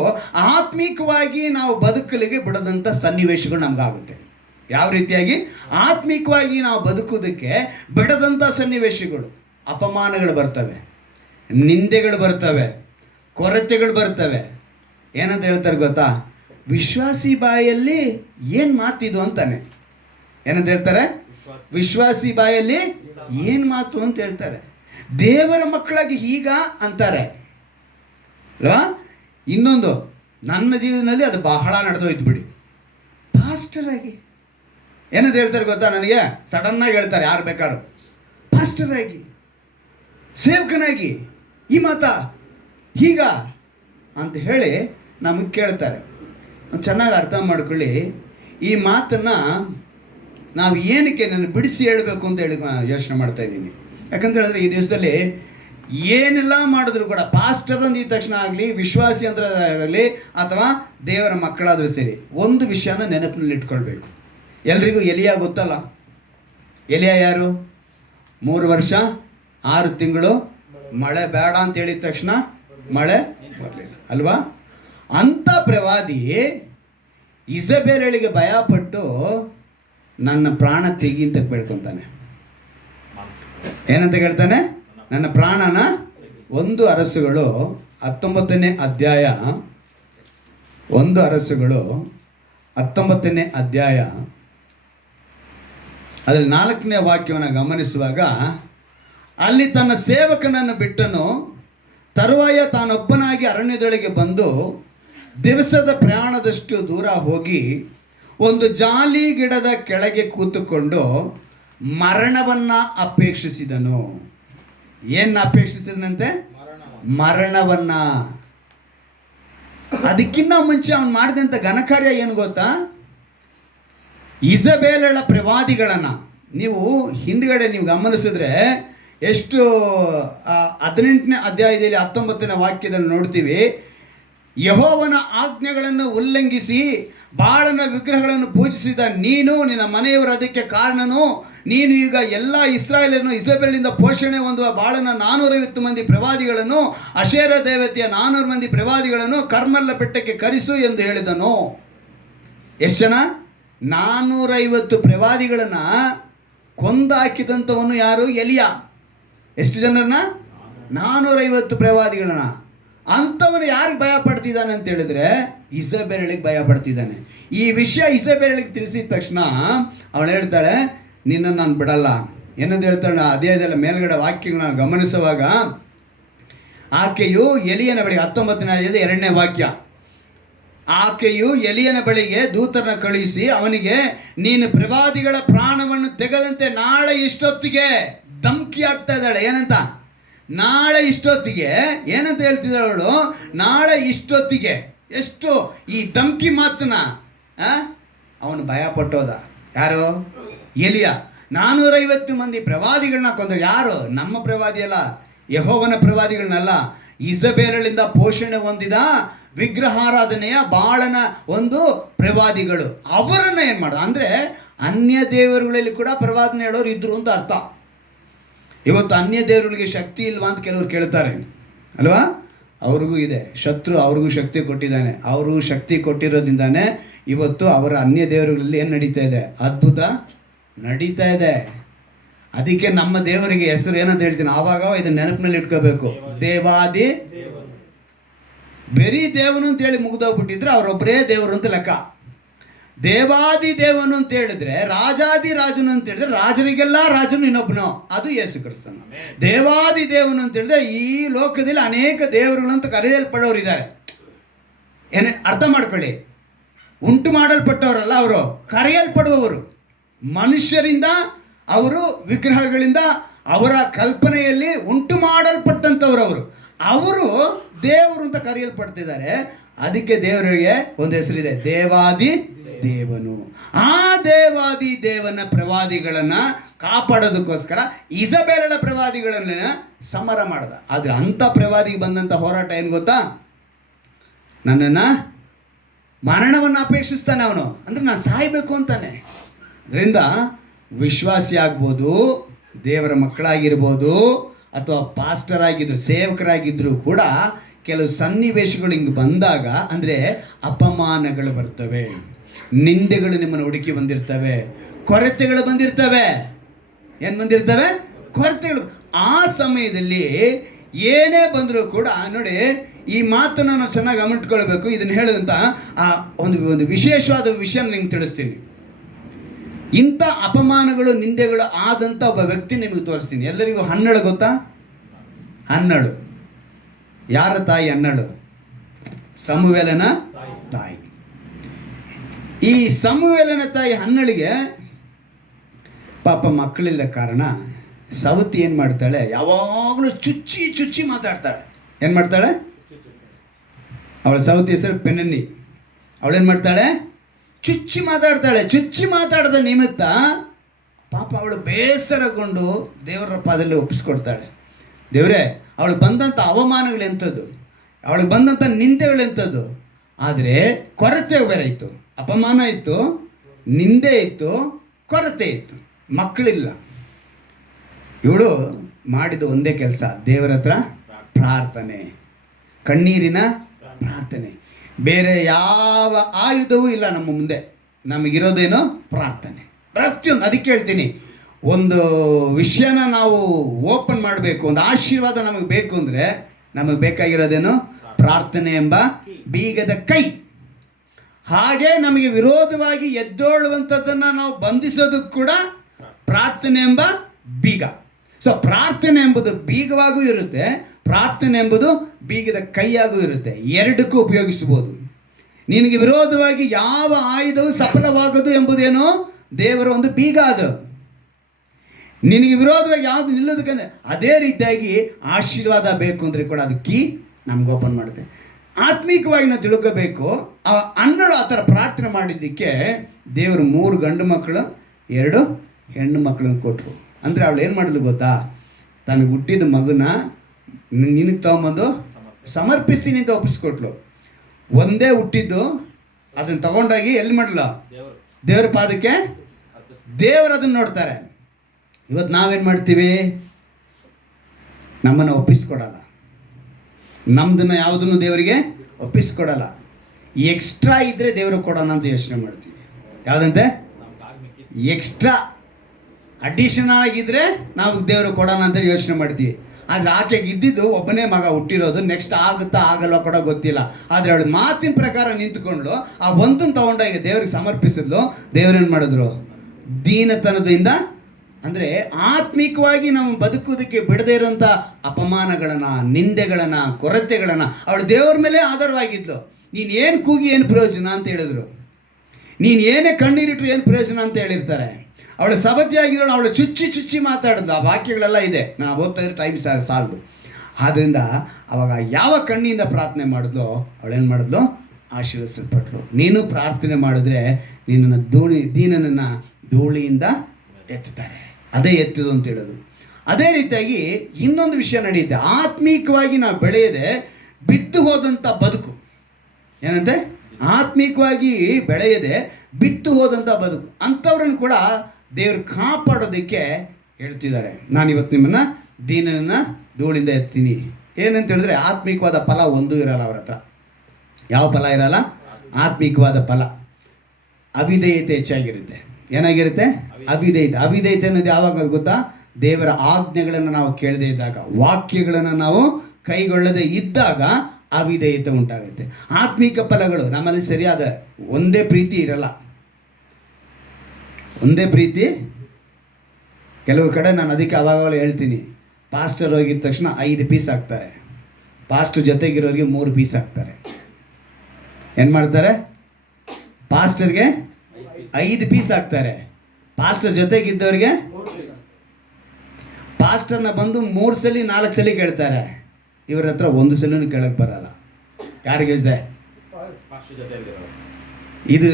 ಆತ್ಮಿಕವಾಗಿ ನಾವು ಬದುಕಲಿಗೆ ಬಿಡದಂಥ ಸನ್ನಿವೇಶಗಳು ನಮಗಾಗುತ್ತೆ. ಯಾವ ರೀತಿಯಾಗಿ? ಆತ್ಮಿಕವಾಗಿ ನಾವು ಬದುಕೋದಕ್ಕೆ ಬಿಡದಂಥ ಸನ್ನಿವೇಶಗಳು, ಅಪಮಾನಗಳು ಬರ್ತವೆ, ನಿಂದೆಗಳು ಬರ್ತವೆ, ಕೊರತೆಗಳು ಬರ್ತವೆ. ಏನಂತ ಹೇಳ್ತಾರೆ ಗೊತ್ತಾ? ವಿಶ್ವಾಸಿ ಬಾಯಲ್ಲಿ ಏನು ಮಾತಿದು ಅಂತಾನೆ. ಏನಂತ ಹೇಳ್ತಾರೆ? ವಿಶ್ವಾಸಿ ಬಾಯಲ್ಲಿ ಏನು ಮಾತು ಅಂತ ಹೇಳ್ತಾರೆ. ದೇವರ ಮಕ್ಕಳಾಗಿ ಹೀಗ ಅಂತಾರೆ ಅಲ್ವಾ? ಇನ್ನೊಂದು, ನನ್ನ ಜೀವನದಲ್ಲಿ ಅದು ಬಹಳ ನಡೆದೋಯ್ತು ಬಿಡಿ. ಪಾಸ್ಟರ್ ಆಗಿ ಏನಂತ ಹೇಳ್ತಾರೆ ಗೊತ್ತಾ? ನನಗೆ ಸಡನ್ನಾಗಿ ಹೇಳ್ತಾರೆ ಯಾರು ಬೇಕಾದ್ರು, ಪಾಸ್ಟರ್ ಆಗಿ, ಸೇವಕನಾಗಿ ಈ ಮಾತಾ ಹೀಗ ಅಂತ ಹೇಳಿ ನಮಗೆ ಕೇಳ್ತಾರೆ. ಚೆನ್ನಾಗಿ ಅರ್ಥ ಮಾಡ್ಕೊಳ್ಳಿ. ಈ ಮಾತನ್ನು ನಾವು ಏನಕ್ಕೆ ನಾನು ಬಿಡಿಸಿ ಹೇಳಬೇಕು ಅಂತ ಹೇಳಿ ಯೋಚನೆ ಮಾಡ್ತಾ ಇದ್ದೀನಿ. ಯಾಕಂತ ಹೇಳಿದ್ರೆ ಈ ದಿವಸದಲ್ಲಿ ಏನೆಲ್ಲ ಮಾಡಿದ್ರು ಕೂಡ, ಪಾಸ್ಟರ್ ಅಂದ ತಕ್ಷಣ ಆಗಲಿ, ವಿಶ್ವಾಸಿ ಅಂದ್ರೆ ಆಗಲಿ, ಅಥವಾ ದೇವರ ಮಕ್ಕಳಾದರೂ ಸರಿ, ಒಂದು ವಿಷಯನ ನೆನಪಿನಲ್ಲಿ ಇಟ್ಕೊಳ್ಬೇಕು. ಎಲ್ರಿಗೂ ಎಲಿಯಾ ಗೊತ್ತಲ್ಲ? ಎಲಿಯಾ ಯಾರು? 3 ವರ್ಷ 6 ತಿಂಗಳು ಮಳೆ ಬೇಡ ಅಂತ ಹೇಳಿದ ತಕ್ಷಣ ಮಳೆ ಬರಲಿಲ್ಲ ಅಲ್ವಾ? ಅಂಥ ಪ್ರವಾದಿ ಇಸಬೇಲಳಿಗೆ ಭಯಪಟ್ಟು ನನ್ನ ಪ್ರಾಣ ತೆಗಿ ಅಂತ ಬೇಡ್ಕೊತಾನೆ. ಏನಂತ ಹೇಳ್ತಾನೆ? ನನ್ನ ಪ್ರಾಣನ 1 ಅರಸುಗಳು 19ನೇ ಅಧ್ಯಾಯ 1 ಅರಸುಗಳು 19ನೇ ಅಧ್ಯಾಯ ಅದರಲ್ಲಿ 4ನೇ ವಾಕ್ಯವನ್ನು ಗಮನಿಸುವಾಗ, ಅಲ್ಲಿ ತನ್ನ ಸೇವಕನನ್ನು ಬಿಟ್ಟನು, ತರುವಾಯ ತಾನೊಬ್ಬನಾಗಿ ಅರಣ್ಯದೊಳಗೆ ಬಂದು ದಿವಸದ ಪ್ರಯಾಣದಷ್ಟು ದೂರ ಹೋಗಿ ಒಂದು ಜಾಲಿ ಗಿಡದ ಕೆಳಗೆ ಕೂತುಕೊಂಡು ಮರಣವನ್ನು ಅಪೇಕ್ಷಿಸಿದನು. ಏನು ಅಪೇಕ್ಷಿಸಿದನಂತೆ? ಮರಣವನ್ನ. ಅದಕ್ಕಿಂತ ಮುಂಚೆ ಅವನು ಮಾಡಿದಂಥ ಘನಕಾರ್ಯ ಏನು ಗೊತ್ತಾ? ಇಸಬೇಲಳ ಪ್ರವಾದಿಗಳನ್ನು ನೀವು ಹಿಂದ್ಗಡೆ ನೀವು ಗಮನಿಸಿದ್ರೆ ಎಷ್ಟು 18ನೇ ಅಧ್ಯಾಯದಲ್ಲಿ 19ನೇ ವಾಕ್ಯದಲ್ಲಿ ನೋಡ್ತೀವಿ. ಯೆಹೋವನ ಆಜ್ಞೆಗಳನ್ನು ಉಲ್ಲಂಘಿಸಿ ಬಾಳನ ವಿಗ್ರಹಗಳನ್ನು ಪೂಜಿಸಿದ ನೀನು, ನಿನ್ನ ಮನೆಯವರು ಅದಕ್ಕೆ ಕಾರಣನು. ನೀನು ಈಗ ಎಲ್ಲ ಇಸ್ರಾಯೇಲನ್ನು ಇಸಬೇಲಿನಿಂದ ಪೋಷಣೆ ಹೊಂದುವ ಬಾಳನ 450 ಮಂದಿ ಪ್ರವಾದಿಗಳನ್ನು, ಅಶೇರ ದೇವತೆಯ 400 ಮಂದಿ ಪ್ರವಾದಿಗಳನ್ನು ಕರ್ಮಲ್ಲ ಬೆಟ್ಟಕ್ಕೆ ಕರೆಸು ಎಂದು ಹೇಳಿದನು. ಎಷ್ಟು ಜನ? 450 ಪ್ರವಾದಿಗಳನ್ನು ಕೊಂದಾಕಿದಂಥವನು ಯಾರು? ಎಲಿಯ. ಎಷ್ಟು ಜನರನ್ನ? 450 ಪ್ರವಾದಿಗಳನ್ನ. ಅಂಥವನು ಯಾರಿಗೆ ಭಯ ಪಡ್ತಿದ್ದಾನೆ ಅಂತ ಹೇಳಿದ್ರೆ ಇಸಬೇಲಳಿಗೆ ಭಯ ಪಡ್ತಿದ್ದಾನೆ. ಈ ವಿಷಯ ಇಸಬೇಲಳಿಗೆ ತಿಳಿಸಿದ ತಕ್ಷಣ ಅವಳು ಹೇಳ್ತಾಳೆ, ನಿನ್ನನ್ನು ನಾನು ಬಿಡಲ್ಲ. ಏನಂತ ಹೇಳ್ತಾಳೆ? ಅದೇ ಅದೆಲ್ಲ ಮೇಲ್ಗಡೆ ವಾಕ್ಯಗಳನ್ನ ಗಮನಿಸುವಾಗ, ಆಕೆಯು ಎಲಿಯನ ಬಳಿಗೆ 19ನೇ ಅಧ್ಯಾಯದ 2ನೇ ವಾಕ್ಯ, ಆಕೆಯು ಎಲಿಯನ ಬಳಿಗೆ ದೂತರನ್ನ ಕಳುಹಿಸಿ ಅವನಿಗೆ, ನೀನು ಪ್ರವಾದಿಗಳ ಪ್ರಾಣವನ್ನು ತೆಗೆದಂತೆ ನಾಳೆ ಇಷ್ಟೊತ್ತಿಗೆ ಧಮ್ಕಿ ಆಗ್ತಾ ಇದ್ದಾಳೆ. ಏನಂತ? ನಾಳೆ ಇಷ್ಟೊತ್ತಿಗೆ. ಏನಂತ ಹೇಳ್ತಿದ್ದಾಳೆ ಅವಳು? ನಾಳೆ ಇಷ್ಟೊತ್ತಿಗೆ. ಎಷ್ಟು ಈ ಧಮ್ಕಿ ಮಾತನ್ನ ಅವನು ಭಯ ಪಟ್ಟೋದ. ಯಾರು? ಎಲಿಯ. 450 ಮಂದಿ ಪ್ರವಾದಿಗಳನ್ನ ಕೊಂದ. ಯಾರು? ನಮ್ಮ ಪ್ರವಾದಿ ಅಲ್ಲ, ಯೆಹೋವನ ಪ್ರವಾದಿಗಳನ್ನಲ್ಲ, ಇಸಬೇಲಳಿಂದ ಪೋಷಣೆ ಹೊಂದಿದ ವಿಗ್ರಹಾರಾಧನೆಯ ಬಾಳನ ಒಂದು ಪ್ರವಾದಿಗಳು. ಅವರನ್ನು ಏನು ಮಾಡೋದು ಅಂದರೆ ಅನ್ಯ ದೇವರುಗಳಲ್ಲಿ ಕೂಡ ಪ್ರವಾದನೆ ಹೇಳೋರು ಇದ್ರು ಅಂತ ಅರ್ಥ. ಇವತ್ತು ಅನ್ಯ ದೇವರುಗಳಿಗೆ ಶಕ್ತಿ ಇಲ್ವಾ ಅಂತ ಕೆಲವರು ಕೇಳ್ತಾರೆ ಅಲ್ವಾ? ಅವ್ರಿಗೂ ಇದೆ. ಶತ್ರು ಅವ್ರಿಗೂ ಶಕ್ತಿ ಕೊಟ್ಟಿದ್ದಾನೆ. ಅವ್ರಿಗೂ ಶಕ್ತಿ ಕೊಟ್ಟಿರೋದ್ರಿಂದಾನೆ ಇವತ್ತು ಅವರ ಅನ್ಯ ದೇವರುಗಳಲ್ಲಿ ಏನು ನಡೀತಾ ಇದೆ? ಅದ್ಭುತ ನಡೀತಾ ಇದೆ. ಅದಕ್ಕೆ ನಮ್ಮ ದೇವರಿಗೆ ಹೆಸರು ಏನಂತ ಹೇಳ್ತೀನಿ, ಆವಾಗ ಇದನ್ನ ನೆನಪಿನಲ್ಲಿ ಇಟ್ಕೋಬೇಕು. ದೇವಾದಿ ಬರೀ ದೇವನು ಅಂತ ಹೇಳಿ ಮುಗಿದೋಗ್ಬಿಟ್ಟಿದ್ರೆ ಅವರೊಬ್ಬರೇ ದೇವರು ಅಂತ ಲೆಕ್ಕ. ದೇವಾದಿ ದೇವನು ಅಂತ ಹೇಳಿದ್ರೆ, ರಾಜಾದಿ ರಾಜನು ಅಂತ ಹೇಳಿದ್ರೆ ರಾಜರಿಗೆಲ್ಲ ರಾಜನು ಇನ್ನೊಬ್ಬನು, ಅದು ಯೇಸು ಕ್ರಿಸ್ತನು. ದೇವಾದಿ ದೇವನು ಅಂತ ಹೇಳಿದ್ರೆ ಈ ಲೋಕದಲ್ಲಿ ಅನೇಕ ದೇವರುಗಳಂತ ಕರೆಯಲ್ಪಡೋರು ಇದ್ದಾರೆ. ಏನೇ ಅರ್ಥ ಮಾಡ್ಕೊಳ್ಳಿ, ಉಂಟು ಮಾಡಲ್ಪಟ್ಟವರಲ್ಲ ಅವರು, ಕರೆಯಲ್ಪಡುವವರು. ಮನುಷ್ಯರಿಂದ, ಅವರು ವಿಗ್ರಹಗಳಿಂದ, ಅವರ ಕಲ್ಪನೆಯಲ್ಲಿ ಉಂಟು ಮಾಡಲ್ಪಟ್ಟಂಥವ್ರು ಅವರು ದೇವರು ಅಂತ ಕರೆಯಲ್ಪಡ್ತಿದ್ದಾರೆ. ಅದಕ್ಕೆ ದೇವರಿಗೆ ಒಂದು ಹೆಸರಿದೆ, ದೇವಾದಿ ದೇವನು. ಆ ದೇವಾದಿ ದೇವನ ಪ್ರವಾದಿಗಳನ್ನು ಕಾಪಾಡೋದಕ್ಕೋಸ್ಕರ ಇಸಬೇಲಳ ಪ್ರವಾದಿಗಳನ್ನ ಸಮರ ಮಾಡ್ದ. ಆದರೆ ಅಂಥ ಪ್ರವಾದಿಗೆ ಬಂದಂಥ ಹೋರಾಟ ಏನು ಗೊತ್ತಾ? ನನ್ನನ್ನು ಮರಣವನ್ನು ಅಪೇಕ್ಷಿಸ್ತಾನೆ ಅವನು. ಅಂದರೆ ನಾನು ಸಾಯಬೇಕು ಅಂತಾನೆ. ಅದರಿಂದ ವಿಶ್ವಾಸಿ ಆಗ್ಬೋದು, ದೇವರ ಮಕ್ಕಳಾಗಿರ್ಬೋದು, ಅಥವಾ ಪಾಸ್ಟರ್ ಆಗಿದ್ರು, ಸೇವಕರಾಗಿದ್ದರೂ ಕೂಡ ಕೆಲವು ಸನ್ನಿವೇಶಗಳು ಹಿಂಗೆ ಬಂದಾಗ, ಅಂದರೆ ಅಪಮಾನಗಳು ಬರ್ತವೆ, ನಿಂದೆಗಳು ನಿಮ್ಮನ್ನು ಹುಡುಕಿ ಬಂದಿರ್ತವೆ, ಕೊರತೆಗಳು ಬಂದಿರ್ತವೆ. ಏನು ಬಂದಿರ್ತವೆ? ಕೊರತೆಗಳು. ಆ ಸಮಯದಲ್ಲಿ ಏನೇ ಬಂದರೂ ಕೂಡ ನೋಡಿ, ಈ ಮಾತನ್ನು ನಾವು ಚೆನ್ನಾಗಿ ಗಮನಿಟ್ಕೊಳ್ಬೇಕು. ಇದನ್ನು ಹೇಳಿದಂಥ ಒಂದು ವಿಶೇಷವಾದ ವಿಷಯ ನಿಮ್ಗೆ ತಿಳಿಸ್ತೀನಿ. ಇಂಥ ಅಪಮಾನಗಳು, ನಿಂದೆಗಳು ಆದಂಥ ಒಬ್ಬ ವ್ಯಕ್ತಿ ನಿಮಗೆ ತೋರಿಸ್ತೀನಿ. ಎಲ್ಲರಿಗೂ ಹನ್ನಳು ಗೊತ್ತಾ? ಹನ್ನಳು ಯಾರ ತಾಯಿ? ಹನ್ನಳು ಸಮುವೇಲನ ತಾಯಿ. ಈ ಸಮುವೇಲನ ತಾಯಿ ಹನ್ನಳಿಗೆ ಪಾಪ ಮಕ್ಕಳಿಲ್ಲದ ಕಾರಣ ಸವತಿ ಏನು ಮಾಡ್ತಾಳೆ? ಯಾವಾಗಲೂ ಚುಚ್ಚಿ ಚುಚ್ಚಿ ಮಾತಾಡ್ತಾಳೆ. ಏನು ಮಾಡ್ತಾಳೆ? ಅವಳ ಸವತಿ ಹೆಸರು ಪೆನ್ನಣ್ಣಿ. ಅವಳೇನು ಮಾಡ್ತಾಳೆ? ಚುಚ್ಚಿ ಮಾತಾಡ್ತಾಳೆ. ಚುಚ್ಚಿ ಮಾತಾಡದ ನಿಮಿತ್ತ ಪಾಪ ಅವಳು ಬೇಸರಗೊಂಡು ದೇವರ ಪಾದದಲ್ಲಿ ಒಪ್ಪಿಸ್ಕೊಡ್ತಾಳೆ. ದೇವರೇ, ಅವಳಿಗೆ ಬಂದಂಥ ಅವಮಾನಗಳೆಂಥದ್ದು, ಅವಳಿಗೆ ಬಂದಂಥ ನಿಂದೆಗಳೆಂಥದ್ದು. ಆದರೆ ಕೊರತೆ ಬೇರೆ ಇತ್ತು. ಅಪಮಾನ ಇತ್ತು, ನಿಂದೆ ಇತ್ತು, ಕೊರತೆ ಇತ್ತು. ಮಕ್ಕಳಿಲ್ಲ. ಇವಳು ಮಾಡಿದ ಒಂದೇ ಕೆಲಸ, ದೇವರ ಹತ್ರ ಪ್ರಾರ್ಥನೆ, ಕಣ್ಣೀರಿನ ಪ್ರಾರ್ಥನೆ. ಬೇರೆ ಯಾವ ಆಯುಧವೂ ಇಲ್ಲ ನಮ್ಮ ಮುಂದೆ, ನಮಗಿರೋದೇನೋ ಪ್ರಾರ್ಥನೆ. ಪ್ರತಿಯೊಂದು, ಅದಕ್ಕೆ ಹೇಳ್ತೀನಿ, ಒಂದು ವಿಷಯನ ನಾವು ಓಪನ್ ಮಾಡಬೇಕು, ಒಂದು ಆಶೀರ್ವಾದ ನಮಗೆ ಬೇಕು ಅಂದರೆ ನಮಗೆ ಬೇಕಾಗಿರೋದೇನು? ಪ್ರಾರ್ಥನೆ ಎಂಬ ಬೀಗದ ಕೈ. ಹಾಗೆ ನಮಗೆ ವಿರೋಧವಾಗಿ ಎದ್ದೇಳುವಂಥದ್ದನ್ನು ನಾವು ಬಂಧಿಸೋದಕ್ಕೆ ಕೂಡ ಪ್ರಾರ್ಥನೆ ಎಂಬ ಬೀಗ. ಸೊ ಪ್ರಾರ್ಥನೆ ಎಂಬುದು ಬೀಗವಾಗೂ ಇರುತ್ತೆ, ಪ್ರಾರ್ಥನೆ ಎಂಬುದು ಬೀಗದ ಕೈಯಾಗೂ ಇರುತ್ತೆ. ಎರಡಕ್ಕೂ ಉಪಯೋಗಿಸಬಹುದು. ನಿನಗೆ ವಿರೋಧವಾಗಿ ಯಾವ ಆಯುಧವು ಸಫಲವಾಗದು ಎಂಬುದೇನೋ ದೇವರ ಒಂದು ಬೀಗ. ಅದು ನಿನಗೆ ವಿರೋಧವಾಗಿ ಯಾವುದು ನಿಲ್ಲೋದಕ್ಕೆ, ಅದೇ ರೀತಿಯಾಗಿ ಆಶೀರ್ವಾದ ಬೇಕು ಅಂದರೆ ಕೂಡ ಅದು ಕೀ ನಮ್ಗೆ ಓಪನ್ ಮಾಡುತ್ತೆ. ಆತ್ಮೀಕವಾಗಿ ನಾವು ತಿಳ್ಕೋಬೇಕು. ಆ ಅನ್ನಳು ಆ ಥರ ಪ್ರಾರ್ಥನೆ ಮಾಡಿದ್ದಕ್ಕೆ ದೇವರು 3 ಗಂಡು ಮಕ್ಕಳು 2 ಹೆಣ್ಣು ಮಕ್ಕಳನ್ನು ಕೊಟ್ಟರು. ಅಂದರೆ ಅವಳು ಏನು ಮಾಡಿದ್ಲು ಗೊತ್ತಾ? ತನಗೆ ಹುಟ್ಟಿದ ಮಗನ ನಿನಗೆ ತೊಗೊಂಬಂದು ಸಮರ್ಪಿಸ್ತೀನಿ ಅಂತ ಒಪ್ಪಿಸ್ಕೊಟ್ಲು. ಒಂದೇ ಹುಟ್ಟಿದ್ದು, ಅದನ್ನು ತಗೊಂಡೋಗಿ ಎಲ್ಲಿ ಮಾಡಲ್ಲ? ದೇವರ ಪಾದಕ್ಕೆ. ದೇವರು ಅದನ್ನು ನೋಡ್ತಾರೆ. ಇವತ್ತು ನಾವೇನು ಮಾಡ್ತೀವಿ? ನಮ್ಮನ್ನು ಒಪ್ಪಿಸ್ಕೊಡಲ್ಲ, ನಮ್ಮದನ್ನು ಯಾವುದನ್ನು ದೇವರಿಗೆ ಒಪ್ಪಿಸ್ಕೊಡಲ್ಲ. ಎಕ್ಸ್ಟ್ರಾ ಇದ್ದರೆ ದೇವರು ಕೊಡೋಣ ಅಂತ ಯೋಚನೆ ಮಾಡ್ತೀವಿ. ಯಾವುದಂತೆ? ಎಕ್ಸ್ಟ್ರಾ ಅಡಿಷನಲ್ ಆಗಿದ್ದರೆ ನಾವು ದೇವರು ಕೊಡೋಣ ಅಂತ ಯೋಚನೆ ಮಾಡ್ತೀವಿ. ಆದರೆ ಆಕೆಗೆ ಇದ್ದಿದ್ದು ಒಬ್ಬನೇ ಮಗ ಹುಟ್ಟಿರೋದು, ನೆಕ್ಸ್ಟ್ ಆಗುತ್ತಾ ಆಗಲ್ಲ ಕೂಡ ಗೊತ್ತಿಲ್ಲ. ಆದರೆ ಅವಳು ಮಾತಿನ ಪ್ರಕಾರ ನಿಂತ್ಕೊಂಡ್ಲು, ಆ ಒಂದನ್ನು ತಗೊಂಡಾಗ ದೇವ್ರಿಗೆ ಸಮರ್ಪಿಸಿದ್ಲು. ದೇವ್ರೇನು ಮಾಡಿದ್ರು? ದೀನತನದಿಂದ, ಅಂದರೆ ಆತ್ಮಿಕವಾಗಿ ನಾವು ಬದುಕೋದಕ್ಕೆ ಬಿಡದೇ ಇರುವಂಥ ಅಪಮಾನಗಳನ್ನು, ನಿಂದೆಗಳನ್ನು, ಕೊರತೆಗಳನ್ನು ಅವಳು ದೇವರ ಮೇಲೆ ಆಧಾರವಾಗಿದ್ಲು. ನೀನು ಏನು ಕೂಗಿ ಏನು ಪ್ರಯೋಜನ ಅಂತ ಹೇಳಿದ್ರು, ನೀನು ಏನೇ ಕಣ್ಣೀರಿಟ್ರು ಏನು ಪ್ರಯೋಜನ ಅಂತ ಹೇಳಿರ್ತಾರೆ. ಅವಳು ಸಬತಿ ಆಗಿರೋಳು, ಅವಳು ಚುಚ್ಚಿ ಮಾತಾಡಿದ್ಲು. ಆ ವಾಕ್ಯಗಳೆಲ್ಲ ಇದೆ, ನಾನು ಓದ್ತಾ ಇದ್ರೆ ಟೈಮ್ ಸಾಲದು. ಆದ್ದರಿಂದ ಅವಾಗ ಯಾವ ಕಣ್ಣಿಂದ ಪ್ರಾರ್ಥನೆ ಮಾಡಿದ್ಲೋ ಅವಳೇನು ಮಾಡಿದ್ಲು? ಆಶೀರ್ವದಿಸಲ್ಪಟ್ಲು. ನೀನು ಪ್ರಾರ್ಥನೆ ಮಾಡಿದ್ರೆ ನಿನ್ನನ್ನು ದೀನನನ್ನು ಧೂಳಿಯಿಂದ ಎತ್ತುತ್ತಾರೆ. ಅದೇ ಎತ್ತದು ಅಂತ ಹೇಳೋದು. ಅದೇ ರೀತಿಯಾಗಿ ಇನ್ನೊಂದು ವಿಷಯ ನಡೆಯುತ್ತೆ. ಆತ್ಮೀಕವಾಗಿ ನಾವು ಬೆಳೆಯದೆ ಬಿದ್ದು ಹೋದಂಥ ಬದುಕು. ಏನಂತೆ? ಆತ್ಮೀಕವಾಗಿ ಬೆಳೆಯದೆ ಬಿದ್ದು ಹೋದಂಥ ಬದುಕು, ಅಂಥವ್ರನ್ನು ಕೂಡ ದೇವರು ಕಾಪಾಡೋದಕ್ಕೆ ಹೇಳ್ತಿದ್ದಾರೆ. ನಾನಿವತ್ತು ನಿಮ್ಮನ್ನು ದೀನನನ್ನು ಧೂಳಿಂದ ಎತ್ತೀನಿ. ಏನಂತ ಹೇಳಿದ್ರೆ, ಆತ್ಮಿಕವಾದ ಫಲ ಒಂದೂ ಇರಲ್ಲ ಅವ್ರ ಹತ್ರ. ಯಾವ ಫಲ ಇರಲ್ಲ? ಆತ್ಮಿಕವಾದ ಫಲ. ಅವಿಧೇಯತೆ ಹೆಚ್ಚಾಗಿರುತ್ತೆ. ಏನಾಗಿರುತ್ತೆ? ಅವಿಧೇಯತೆ ಅನ್ನೋದು ಯಾವಾಗ ಗೊತ್ತಾ? ದೇವರ ಆಜ್ಞೆಗಳನ್ನು ನಾವು ಕೇಳದೇ ಇದ್ದಾಗ, ವಾಕ್ಯಗಳನ್ನು ನಾವು ಕೈಗೊಳ್ಳದೆ ಇದ್ದಾಗ ಅವಿಧೇಯತೆ ಉಂಟಾಗುತ್ತೆ. ಆತ್ಮಿಕ ಫಲಗಳು ನಮ್ಮಲ್ಲಿ ಸರಿಯಾದ ಒಂದೇ ಪ್ರೀತಿ ಇರಲ್ಲ. ಒಂದೇ ಪ್ರೀತಿ ಕೆಲವು ಕಡೆ, ನಾನು ಅದಕ್ಕೆ ಅವಾಗಲೂ ಹೇಳ್ತೀನಿ, ಪಾಸ್ಟರ್ ಹೋಗಿದ ತಕ್ಷಣ 5 ಪೀಸ್ ಹಾಕ್ತಾರೆ, ಪಾಸ್ಟರ್ ಜೊತೆಗಿರೋರಿಗೆ 3 ಪೀಸ್ ಹಾಕ್ತಾರೆ. ಏನು ಮಾಡ್ತಾರೆ? ಪಾಸ್ಟರ್ಗೆ 5 ಪೀಸ್ ಹಾಕ್ತಾರೆ, ಪಾಸ್ಟರ್ ಜೊತೆಗಿದ್ದವ್ರಿಗೆ ಪಾಸ್ಟರ್ನ ಬಂದು 3 ಸಲ 4 ಸಲ ಕೇಳ್ತಾರೆ. ಇವ್ರ ಹತ್ರ 1 ಸಲನೂ ಕೇಳಕ್ಕೆ ಬರಲ್ಲ. ಯಾರಿಗೆ ಇದೆ ಇದು?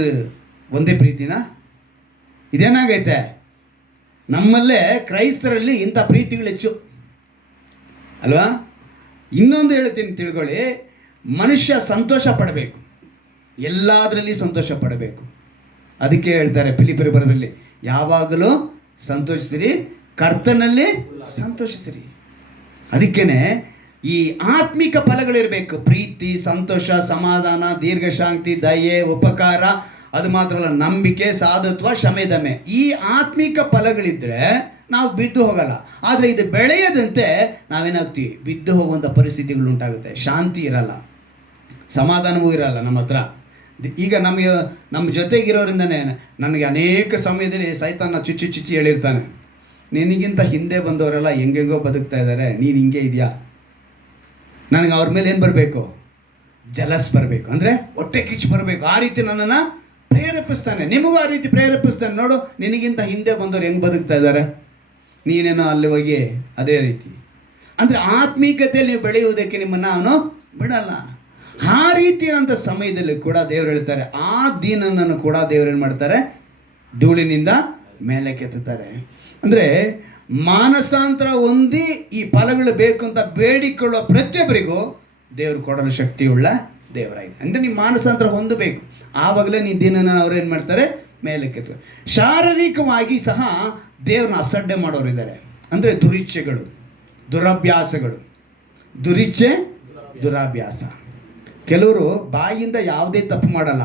ಒಂದೇ ಪ್ರೀತಿನಾ? ಇದೇನಾಗೈತೆ? ನಮ್ಮಲ್ಲೇ ಕ್ರೈಸ್ತರಲ್ಲಿ ಇಂಥ ಪ್ರೀತಿಗಳು ಹೆಚ್ಚು ಅಲ್ವಾ? ಇನ್ನೊಂದು ಹೇಳ್ತೀನಿ, ತಿಳ್ಕೊಳ್ಳಿ. ಮನುಷ್ಯ ಸಂತೋಷ ಪಡಬೇಕು, ಎಲ್ಲದರಲ್ಲಿ ಸಂತೋಷ ಪಡಬೇಕು. ಅದಕ್ಕೆ ಹೇಳ್ತಾರೆ ಫಿಲಿಪ್ಪರ ಬರೆದಲ್ಲಿ, ಯಾವಾಗಲೂ ಸಂತೋಷಿಸಿರಿ, ಕರ್ತನಲ್ಲಿ ಸಂತೋಷಿಸಿರಿ. ಅದಕ್ಕೇನೆ ಈ ಆತ್ಮಿಕ ಫಲಗಳಿರಬೇಕು. ಪ್ರೀತಿ, ಸಂತೋಷ, ಸಮಾಧಾನ, ದೀರ್ಘಶಾಂತಿ, ದಯೆ, ಉಪಕಾರ, ಅದು ಮಾತ್ರ ಅಲ್ಲ, ನಂಬಿಕೆ, ಸಾಧುತ್ವ, ಕ್ಷಮೆದಮೆ. ಈ ಆತ್ಮಿಕ ಫಲಗಳಿದ್ದರೆ ನಾವು ಬಿದ್ದು ಹೋಗಲ್ಲ. ಆದರೆ ಇದು ಬೆಳೆಯದಂತೆ ನಾವೇನಾಗ್ತೀವಿ? ಬಿದ್ದು ಹೋಗುವಂಥ ಪರಿಸ್ಥಿತಿಗಳು ಉಂಟಾಗುತ್ತೆ. ಶಾಂತಿ ಇರಲ್ಲ, ಸಮಾಧಾನವೂ ಇರಲ್ಲ ನಮ್ಮ ಹತ್ರ. ಈಗ ನಮ್ಮ ಜೊತೆಗಿರೋರಿಂದನೇ ನನಗೆ ಅನೇಕ ಸಮಯದಲ್ಲಿ ಸೈತಾನ ಚುಚ್ಚಿ ಹೇಳಿರ್ತಾನೆ, ನಿನಗಿಂತ ಹಿಂದೆ ಬಂದವರೆಲ್ಲ ಹೆಂಗೆಂಗೋ ಬದುಕ್ತಾ ಇದ್ದಾರೆ, ನೀನು ಹಿಂಗೆ ಇದೆಯಾ? ನನಗೆ ಅವ್ರ ಮೇಲೆ ಏನು ಬರಬೇಕು? ಜಲಸ್ ಬರಬೇಕು, ಅಂದರೆ ಹೊಟ್ಟೆ ಕಿಚ್ಚು ಬರಬೇಕು. ಆ ರೀತಿ ನನ್ನನ್ನು ಪ್ರೇರೇಪಿಸ್ತಾನೆ. ನಿಮಗೂ ಆ ರೀತಿ ಪ್ರೇರೇಪಿಸ್ತಾನೆ. ನೋಡು, ನಿನಗಿಂತ ಹಿಂದೆ ಬಂದವರು ಹೆಂಗೆ ಬದುಕ್ತಾ ಇದ್ದಾರೆ, ನೀನೇನೋ ಅಲ್ಲಿ ಹೋಗಿ ಅದೇ ರೀತಿ. ಅಂದರೆ ಆತ್ಮೀಕತೆಯಲ್ಲಿ ನೀವು ಬೆಳೆಯುವುದಕ್ಕೆ ನಿಮ್ಮನ್ನು ಅವನು ಬಿಡಲ್ಲ. ಆ ರೀತಿಯಾದಂಥ ಸಮಯದಲ್ಲಿ ಕೂಡ ದೇವರು ಹೇಳ್ತಾರೆ, ಆ ದೀನನನ್ನು ಕೂಡ ದೇವರು ಏನು ಮಾಡ್ತಾರೆ? ಧೂಳಿನಿಂದ ಮೇಲೆ ಕೆತ್ತುತ್ತಾರೆ. ಅಂದರೆ ಮಾನಸಾಂತರ ಹೊಂದಿ ಈ ಫಲಗಳು ಬೇಕು ಅಂತ ಬೇಡಿಕೊಳ್ಳುವ ಪ್ರತಿಯೊಬ್ಬರಿಗೂ ದೇವರು ಕೊಡಲು ಶಕ್ತಿಯುಳ್ಳ ದೇವರಾಗಿ. ಅಂದರೆ ನೀವು ಮಾನಸಾಂತರ ಹೊಂದಬೇಕು, ಆವಾಗಲೇ ನೀವು ದೀನನ ಅವ್ರು ಏನು ಮಾಡ್ತಾರೆ? ಮೇಲೆ ಕೆತ್ತಾರೆ. ಶಾರೀರಿಕವಾಗಿ ಸಹ ದೇವ್ರನ್ನ ಅಸಡ್ಡೆ ಮಾಡೋರು ಇದ್ದಾರೆ. ಅಂದರೆ ದುರಿಚ್ಛೆಗಳು, ದುರಭ್ಯಾಸಗಳು. ದುರಿಚ್ಛೆ, ದುರಾಭ್ಯಾಸ. ಕೆಲವರು ಬಾಯಿಯಿಂದ ಯಾವುದೇ ತಪ್ಪು ಮಾಡಲ್ಲ,